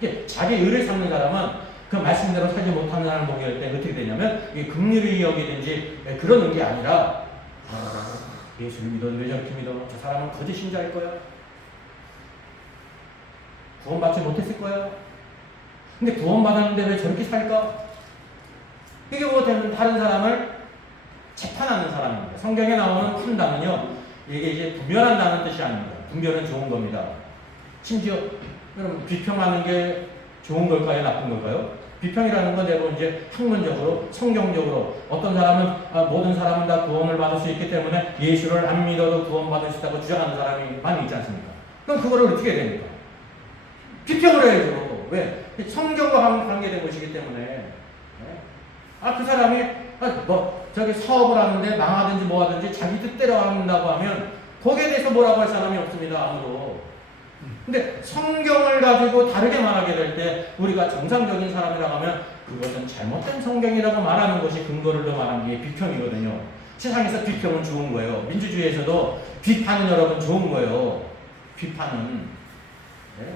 거예요. 자기 의를 삼는 사람은 그 말씀대로 살지 못하는 사람을 보게 할 때 어떻게 되냐면 긍휼히 여기든지 그러는 게 아니라 예수를 믿어도 왜 저렇게 믿어? 저 사람은 거짓 신자일 거야. 구원받지 못했을 거야. 근데 구원받았는데 왜 저렇게 살까? 이게 뭐 되면 다른 사람을 재판하는 사람입니다. 성경에 나오는 판단은요, 이게 이제 분별한다는 뜻이 아닙니다. 분별은 좋은 겁니다. 심지어 여러분 비평하는 게 좋은 걸까요? 나쁜 걸까요? 비평이라는 건 대부분 이제 학문적으로 성경적으로 어떤 사람은 모든 사람은 다 구원을 받을 수 있기 때문에 예수를 안 믿어도 구원받을 수 있다고 주장하는 사람이 많이 있지 않습니까? 그럼 그거를 어떻게 해야 됩니까? 비평을 해야죠. 왜? 성경과 관계된 것이기 때문에. 그 사람이 저기 사업을 하는데 망하든지 뭐 하든지 자기 뜻대로 한다고 하면 거기에 대해서 뭐라고 할 사람이 없습니다. 아무도. 근데 성경을 가지고 다르게 말하게 될 때 우리가 정상적인 사람이라고 하면 그것은 잘못된 성경이라고 말하는 것이 근거를 더 말하는 게 비평이거든요. 세상에서 비평은 좋은 거예요. 민주주의에서도 비판은 여러분 좋은 거예요. 비판은. 네?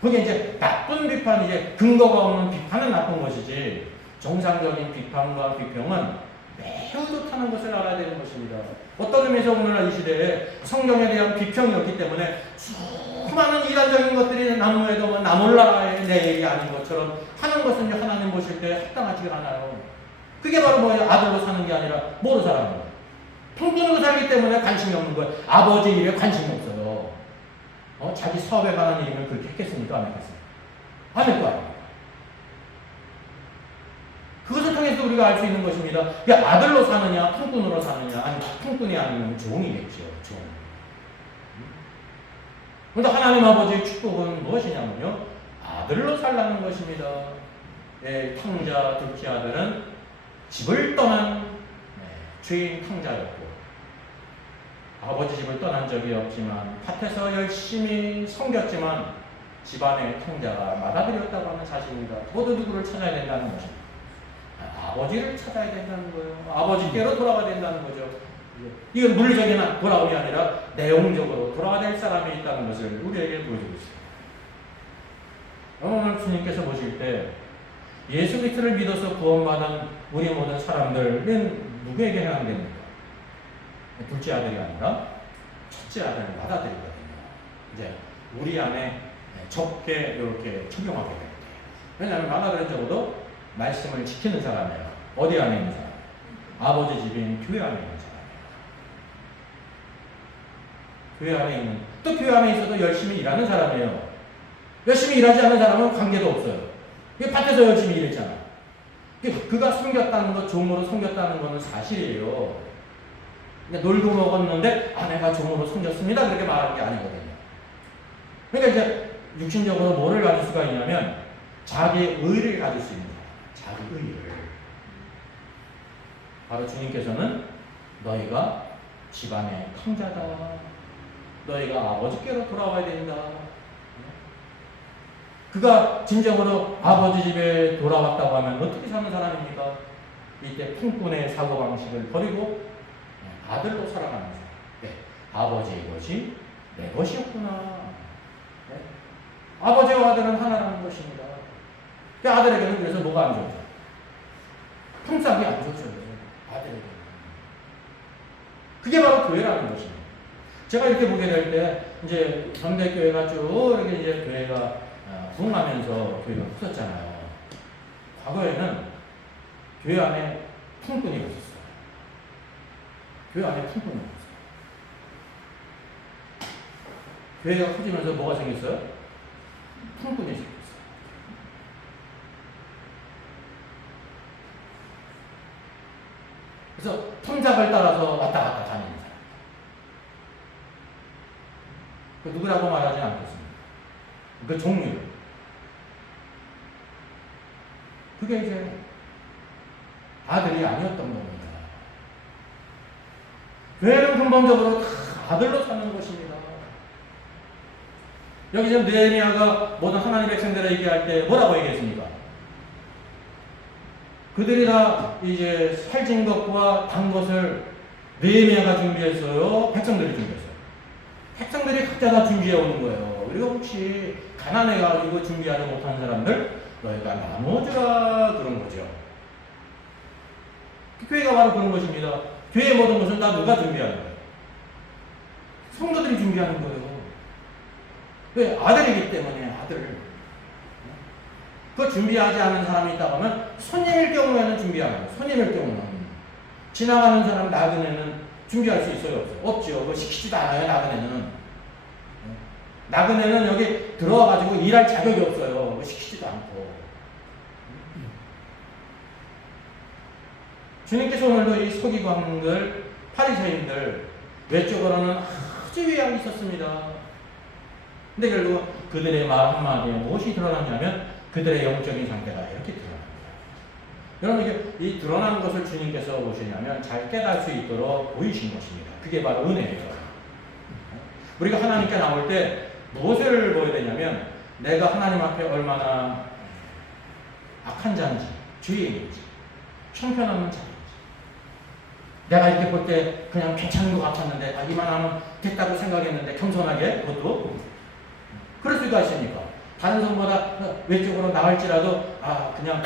그게 이제 나쁜 비판, 이제 근거가 없는 비판은 나쁜 것이지 정상적인 비판과 비평은 매우 좋다는 것을 알아야 되는 것입니다. 어떤 의미에서 오늘날 이 시대에 성경에 대한 비평이 없기 때문에 수많은 이단적인 것들이 나무에도 나 몰라의 내 일이 아닌 것처럼 하는 것은 하나님 보실 때 합당하지가 않아요. 그게 바로 뭐예요? 아들로 사는 게 아니라 뭐로 살아가는 거예요? 통분으로 살기 때문에 관심이 없는 거예요. 아버지 일에 관심이 없어요. 자기 사업에 관한 일을 그렇게 했겠습니까? 안 했겠습니까? 안 할 거 아니에요. 그것을 통해서 우리가 알 수 있는 것입니다. 아들로 사느냐, 통꾼으로 사느냐, 아니 통꾼이 아니면 종이겠죠. 종. 그런데 하나님 아버지의 축복은 무엇이냐면요, 아들로 살라는 것입니다. 탕자 둘째 아들은 집을 떠난 죄인 탕자였고 아버지 집을 떠난 적이 없지만 밭에서 열심히 섬겼지만 집안의 통자가 맏아들이었다고 하는 사실입니다. 모두 누구를 찾아야 된다는 것입니다. 아버지를 찾아야 된다는 거예요. 아버지께로 돌아가야 된다는 거죠. 이건 물리적인 돌아옴이 아니라 내용적으로 돌아가야 될 사람이 있다는 것을 우리에게 보여주고 있습니다. 오늘 주님께서 보실 때 예수 그리스도를 믿어서 구원받은 우리 모든 사람들은 누구에게 해당됩니까? 둘째 아들이 아니라 첫째 아들 맏아들이거든요. 이제 우리 안에 적게 이렇게 적용하게 됩니다. 왜냐하면 맏아들은 적어도 말씀을 지키는 사람이에요. 어디 안에 있는 사람? 아버지 집인 교회 안에 있는 사람이에요. 교회 안에 있는, 또 교회 안에 있어도 열심히 일하는 사람이에요. 열심히 일하지 않는 사람은 관계도 없어요. 밭에서 열심히 일했잖아. 그가 섬겼다는 것, 종으로 섬겼다는 것은 사실이에요. 놀고 먹었는데 아내가 종으로 섬겼습니다. 그렇게 말하는 게 아니거든요. 그러니까 이제 육신적으로 뭐를 가질 수가 있냐면 자기의 의를 가질 수 있는 거예요. 자기 의를. 바로 주님께서는 너희가 집안의 통자다. 너희가 아버지께로 돌아와야 된다. 그가 진정으로 아버지 집에 돌아왔다고 하면 어떻게 사는 사람입니까? 이때 풍꾼의 사고방식을 버리고 아들로 살아가는 사람. 네. 아버지의 것이 내 것이었구나. 네. 아버지와 아들은 하나라는 것입니다. 그 아들에게는 그래서 뭐가 안 좋죠? 품삯이 안 좋죠. 아들에게는. 그게 바로 교회라는 것입니다. 제가 이렇게 보게 될 때, 이제 현대교회가 쭉 이렇게 이제 교회가 부흥하면서 교회가 커졌잖아요. 과거에는 교회 안에 품꾼이 없었어요. 교회 안에 품꾼이 없었어요. 교회가 커지면서 뭐가 생겼어요? 품꾼이 생겼어요. 그래서 품삯을 따라서 왔다 갔다 다니는 사람. 그 누구라고 말하지 않겠습니다. 그 종류. 그게 이제 아들이 아니었던 겁니다. 교회는 근본적으로 다 아들로 사는 것입니다. 여기 지금 느헤미야가 모든 하나님의 백성들을 얘기할 때 뭐라고 얘기했습니까? 그들이 다 이제 살진 것과 단 것을 느헤미야가 준비했어요? 백성들이 준비했어요? 백성들이 각자 다 준비해 오는 거예요. 그리고 혹시 가난해가지고 준비하지 못한 사람들 너희가 나눠주라 그런 거죠. 교회가 바로 그런 것입니다. 교회의 모든 것은 다 누가 준비하는 거예요? 성도들이 준비하는 거예요. 왜? 아들이기 때문에 아들. 그 준비하지 않은 사람이 있다고 하면 손님일 경우에는 준비하는 거예요. 손님일 경우는. 지나가는 사람 나그네는 준비할 수 있어요? 없어요? 없죠. 그거 시키지도 않아요. 나그네는. 나그네는 여기 들어와가지고 일할 자격이 없어요. 그거 시키지도 않고. 주님께서 오늘도 이 서기관들, 파리새인들 외적으로는 아주 위안이 있었습니다. 근데 결국 그들의 말 한마디에 무엇이 드러났냐면 그들의 영적인 상태가 이렇게 드러납니다. 여러분 이 드러난 것을 주님께서 보시냐면 잘 깨달을 수 있도록 보이신 것입니다. 그게 바로 은혜예요. 우리가 하나님께 나올 때 무엇을 보여야 되냐면 내가 하나님 앞에 얼마나 악한 자인지, 죄인인지, 형편없는 자인지. 내가 이렇게 볼 때 그냥 괜찮은 것 같았는데 이만하면 됐다고 생각했는데 겸손하게 그것도 그럴 수가 있습니까? 다른 성보다 외적으로 나을지라도 나는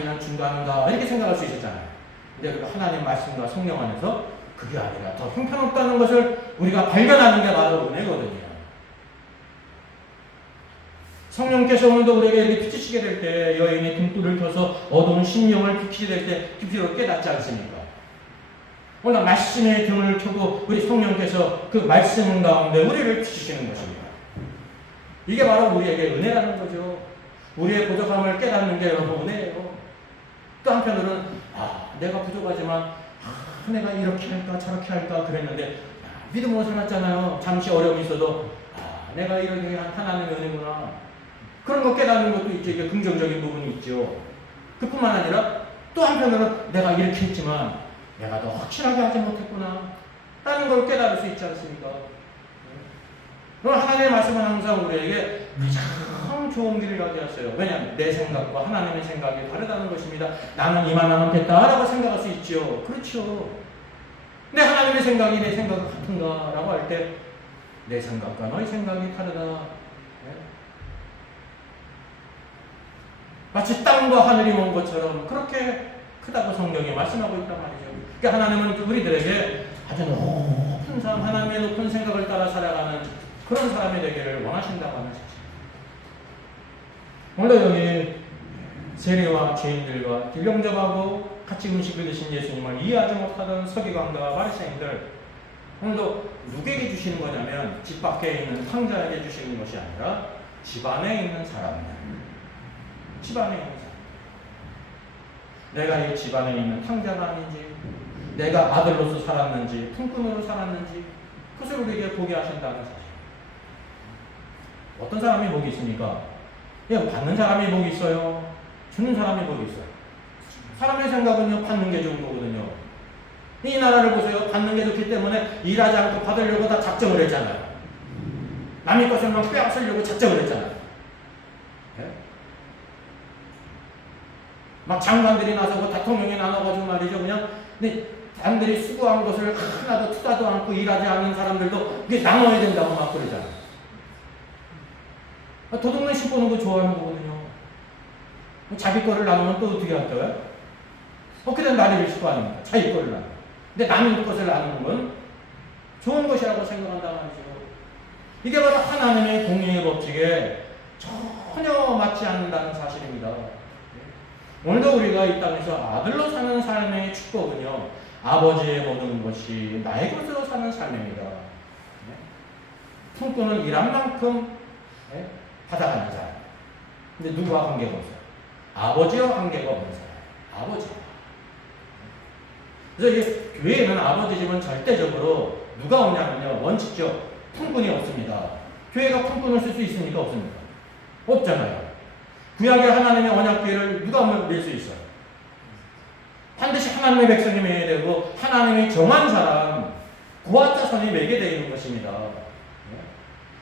그냥 중간인가 이렇게 생각할 수 있었잖아요. 근데 하나님 말씀과 성령 안에서 그게 아니라 더 형편없다는 것을 우리가 발견하는 게 바로 은혜거든요. 성령께서 오늘도 우리에게 이렇게 비추시게 될 때 여인이 등불을 켜서 어두운 심령을 비추게 될 때 깊이로 깨닫지 않습니까? 오늘 말씀의 등을 켜고 우리 성령께서 그 말씀 가운데 우리를 비추시는 것입니다. 이게 바로 우리에게 은혜라는 거죠. 우리의 부족함을 깨닫는 게 여러분 은혜예요. 또 한편으로는 내가 부족하지만 내가 이렇게 할까 저렇게 할까 그랬는데 믿음으로 살았잖아요. 잠시 어려움이 있어도 내가 이렇게 하나님의 은혜구나. 그런 거 깨닫는 것도 있죠. 이게 긍정적인 부분이 있죠. 그뿐만 아니라 또 한편으로는 내가 이렇게 했지만 내가 더 확실하게 하지 못했구나. 라는 걸 깨달을 수 있지 않습니까? 그럼 하나님의 말씀은 항상 우리에게 가장 좋은 길을 가져왔어요. 왜냐하면 내 생각과 하나님의 생각이 다르다는 것입니다. 나는 이만하면 됐다라고 생각할 수 있죠. 그렇죠. 근데 하나님의 생각이 내 생각과 같은가라고 할 때 내 생각과 너의 생각이 다르다. 마치 땅과 하늘이 먼 것처럼 그렇게 크다고 성경이 말씀하고 있단 말이죠. 그러니까 하나님은 우리들에게 아주 높은 삶, 하나님의 높은 생각을 따라 살아가는 그런 사람이 되기를 원하신다고 하는 사실. 오늘 여기 세리와 죄인들과 길병잡하고 같이 음식을 드신 예수님을 이해하지 못하던 서기관과 바리새인들, 오늘도 누구에게 주시는 거냐면 집 밖에 있는 탕자에게 주시는 것이 아니라 집 안에 있는 사람들. 집 안에 있는 사람. 내가 이 집 안에 있는 탕자가 아닌지, 내가 아들로서 살았는지, 품꾼으로 살았는지, 그것을 우리에게 보게 하신다는 사실. 어떤 사람이 복이 있습니까? 그냥 받는 사람이 복이 있어요. 주는 사람이 복이 있어요. 사람의 생각은요, 받는 게 좋은 거거든요. 이 나라를 보세요. 받는 게 좋기 때문에 일하지 않고 받으려고 다 작정을 했잖아요. 남의 것을 막 빼앗으려고 작정을 했잖아요. 네? 막 장관들이 나서고 대통령이 나눠가지고 말이죠. 그냥 근데 남들이 수고한 것을 하나도 투다도 않고 일하지 않는 사람들도 이게 나눠야 된다고 막 그러잖아요. 도둑놈 씹어놓은 거 좋아하는 거거든요. 자기 거를 나누면 또 어떻게 할까요? 그냥 나를 씹고 아닙니까? 자기 거를 나누면. 근데 남의 것을 나누는 건 좋은 것이라고 생각한다는 말이죠. 이게 바로 하나님의 공의의 법칙에 전혀 맞지 않는다는 사실입니다. 오늘도 우리가 이 땅에서 아들로 사는 삶의 축복은요, 아버지의 모든 것이 나의 것으로 사는 삶입니다. 품꾼은 일한 만큼 받아가는 사람. 근데 누구와 관계가 없어요? 아버지와 관계가 없는 사람. 아버지. 그래서 이 교회에는 아버지 집은 절대적으로 누가 오냐면요, 원칙적 품꾼이 없습니다. 교회가 품꾼을 쓸 수 있습니까? 없습니까? 없잖아요. 구약의 하나님의 언약궤를 누가 낼 수 있어요? 반드시 하나님의 백성이 매야 되고 하나님의 정한 사람, 고아 자손이 매게 되어 있는 것입니다.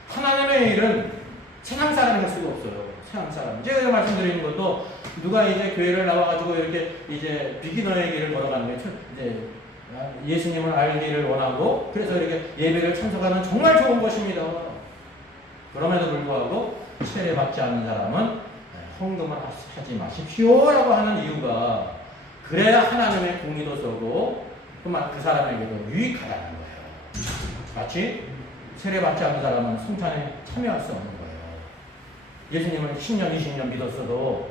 하나님의 일은 세상 사람이 할 수가 없어요. 세상 사람. 제가 말씀드리는 것도 누가 이제 교회를 나와가지고 이렇게 이제 비기너의 길을 걸어가는 게 이제 예수님을 알기를 원하고 그래서 이렇게 예배를 참석하는 정말 좋은 것입니다. 그럼에도 불구하고 세례받지 않는 사람은 헌금을 하지 마십시오라고 하는 이유가 그래야 하나님의 공의도 서고 그 사람에게도 유익하다는 거예요. 마치 세례받지 않는 사람은 성찬에 참여할 수 없는 거예요. 예수님을 10년, 20년 믿었어도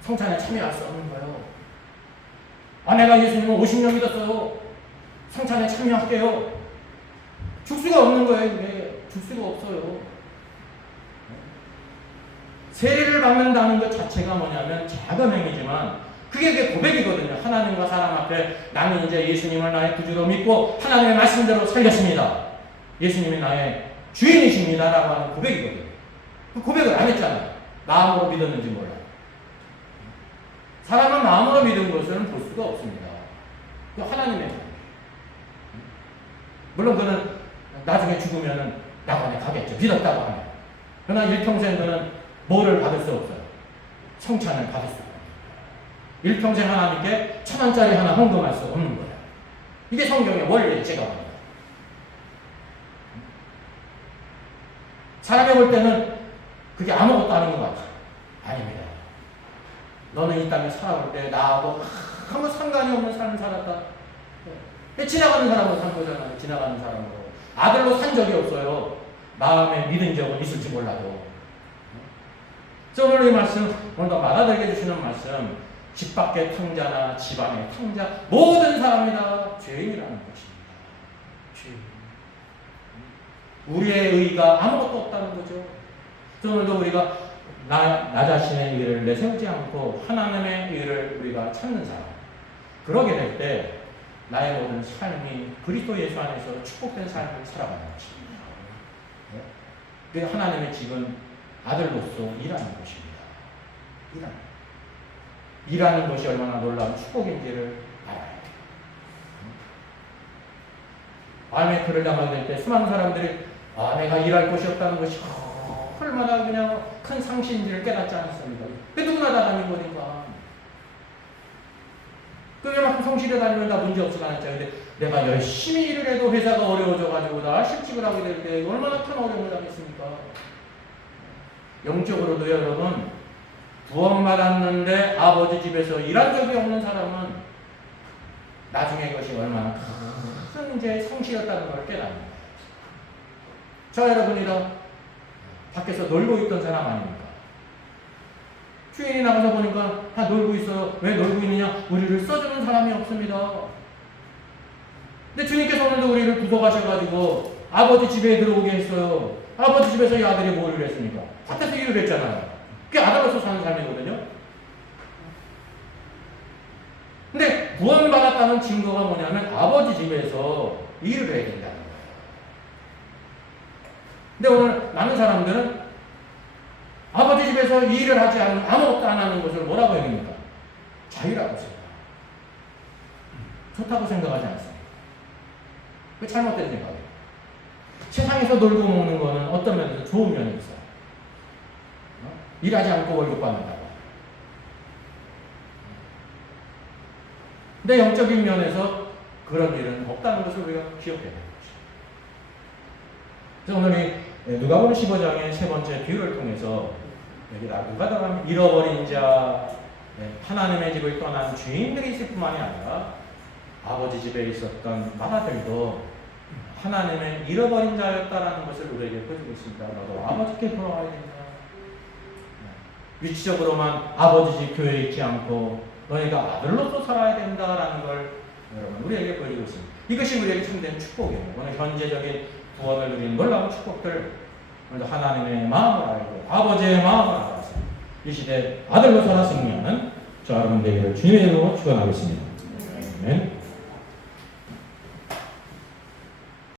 성찬에 참여할 수 없는 거예요. 내가 예수님을 50년 믿었어도 성찬에 참여할게요. 줄 수가 없는 거예요. 이게 줄 수가 없어요. 세례를 받는다는 것 자체가 뭐냐면 작은 행위지만 그게 고백이거든요. 하나님과 사람 앞에 나는 이제 예수님을 나의 구주로 믿고 하나님의 말씀대로 살겠습니다. 예수님이 나의 주인이십니다. 라고 하는 고백이거든요. 그 고백을 안 했잖아요. 마음으로 믿었는지 몰라요. 사람은 마음으로 믿은 것은 볼 수가 없습니다. 그 하나님의 물론 그는 나중에 죽으면 낙원에 가겠죠. 믿었다고 하면. 그러나 일평생 그는 뭐를 받을 수 없어요. 성찬을 받을 수 없어요. 일평생 하나님께 1,000원짜리 하나 헌금할 수 없는 거예요. 이게 성경의 원리예요. 제가 봅니다. 사람이 볼 때는 그게 아무것도 아닌 것 같아요. 아닙니다. 너는 이 땅에 살아올 때 나하고 아무 상관이 없는 삶을 살았다. 지나가는 사람으로 산 거잖아요. 지나가는 사람으로. 아들로 산 적이 없어요. 마음에 믿은 적은 있을지 몰라도. 오늘 이 말씀, 오늘도 받아들게 해주시는 말씀, 집 밖의 탕자나 집 안의 탕자, 모든 사람이 다 죄인이라는 것입니다. 죄인. 우리의 의가 아무것도 없다는 거죠. 오늘도 우리가 나 자신의 의를 내세우지 않고 하나님의 의를 우리가 찾는 사람. 그러게 될 때 나의 모든 삶이 그리스도 예수 안에서 축복된 삶을 살아가는 것입니다. 그 하나님의 집은 아들로서 일하는 것입니다. 일하는 것이 얼마나 놀라운 축복인지를 알아야 돼요. 알메크를 당하게 될 때 수많은 사람들이 내가 일할 곳이 없다는 것이 얼마나 그냥 큰 상신인지를 깨닫지 않습니까? 그 누구나 다 다닌 거니까. 그만큼 성실히 다니면 다 문제 없이 다녔죠. 근데 내가 열심히 일을 해도 회사가 어려워져가지고 나 실직을 하게 될 때 얼마나 큰 어려움을 당했습니까? 영적으로도 여러분, 구원받았는데 아버지 집에서 일한 적이 없는 사람은 나중에 그것이 얼마나 큰 이제 성실이었다는 걸 깨닫는 거예요. 저 여러분이랑 밖에서 놀고 있던 사람 아닙니까? 주인이 나가서 보니까 다 놀고 있어요. 왜 놀고 있느냐? 우리를 써주는 사람이 없습니다. 근데 주님께서 오늘도 우리를 부족하셔가지고 아버지 집에 들어오게 했어요. 아버지 집에서 이 아들이 뭘 했습니까? 밖에서 일을 했잖아요. 그게 아들로서 사는 삶이거든요. 근데 구원받았다는 증거가 뭐냐면 아버지 집에서 일을 해야 된다는 거예요. 근데 오늘 많은 사람들은 아버지 집에서 일을 하지 않는, 아무것도 안 하는 것을 뭐라고 여깁니까? 자유라고 생각합니다. 좋다고 생각하지 않습니다. 그 잘못된 생각이에요. 세상에서 놀고 먹는 거는 어떤 면에서 좋은 면이 있어요. 일하지 않고 월급 받는다고. 근데 영적인 면에서 그런 일은 없다는 것을 우리가 기억해야 되는 거죠. 그래서 오늘 이 누가복음 15장의 세 번째 비유를 통해서 여기 누가 더하면 잃어버린 자, 하나님의 집을 떠난 주인들이 있을 뿐만이 아니라 아버지 집에 있었던 마다들도 하나님의 잃어버린 자였다라는 것을 우리에게 보여주고 있습니다. 너도 아버지께 돌아와야 된다. 위치적으로만 아버지 집 교회에 있지 않고 너희가 아들로서 살아야 된다라는 걸 여러분 우리에게 보여주고 있습니다. 이것이 우리에게 참된 축복이에요. 오늘 현재적인 구원을 누리는 놀라운 축복들, 오늘도 하나님의 마음을 알고 아버지의 마음을 알아서 이 시대 아들로 살아 승리하는 저 여러분 되기를 주님의 이름으로 축원하겠습니다. 아멘.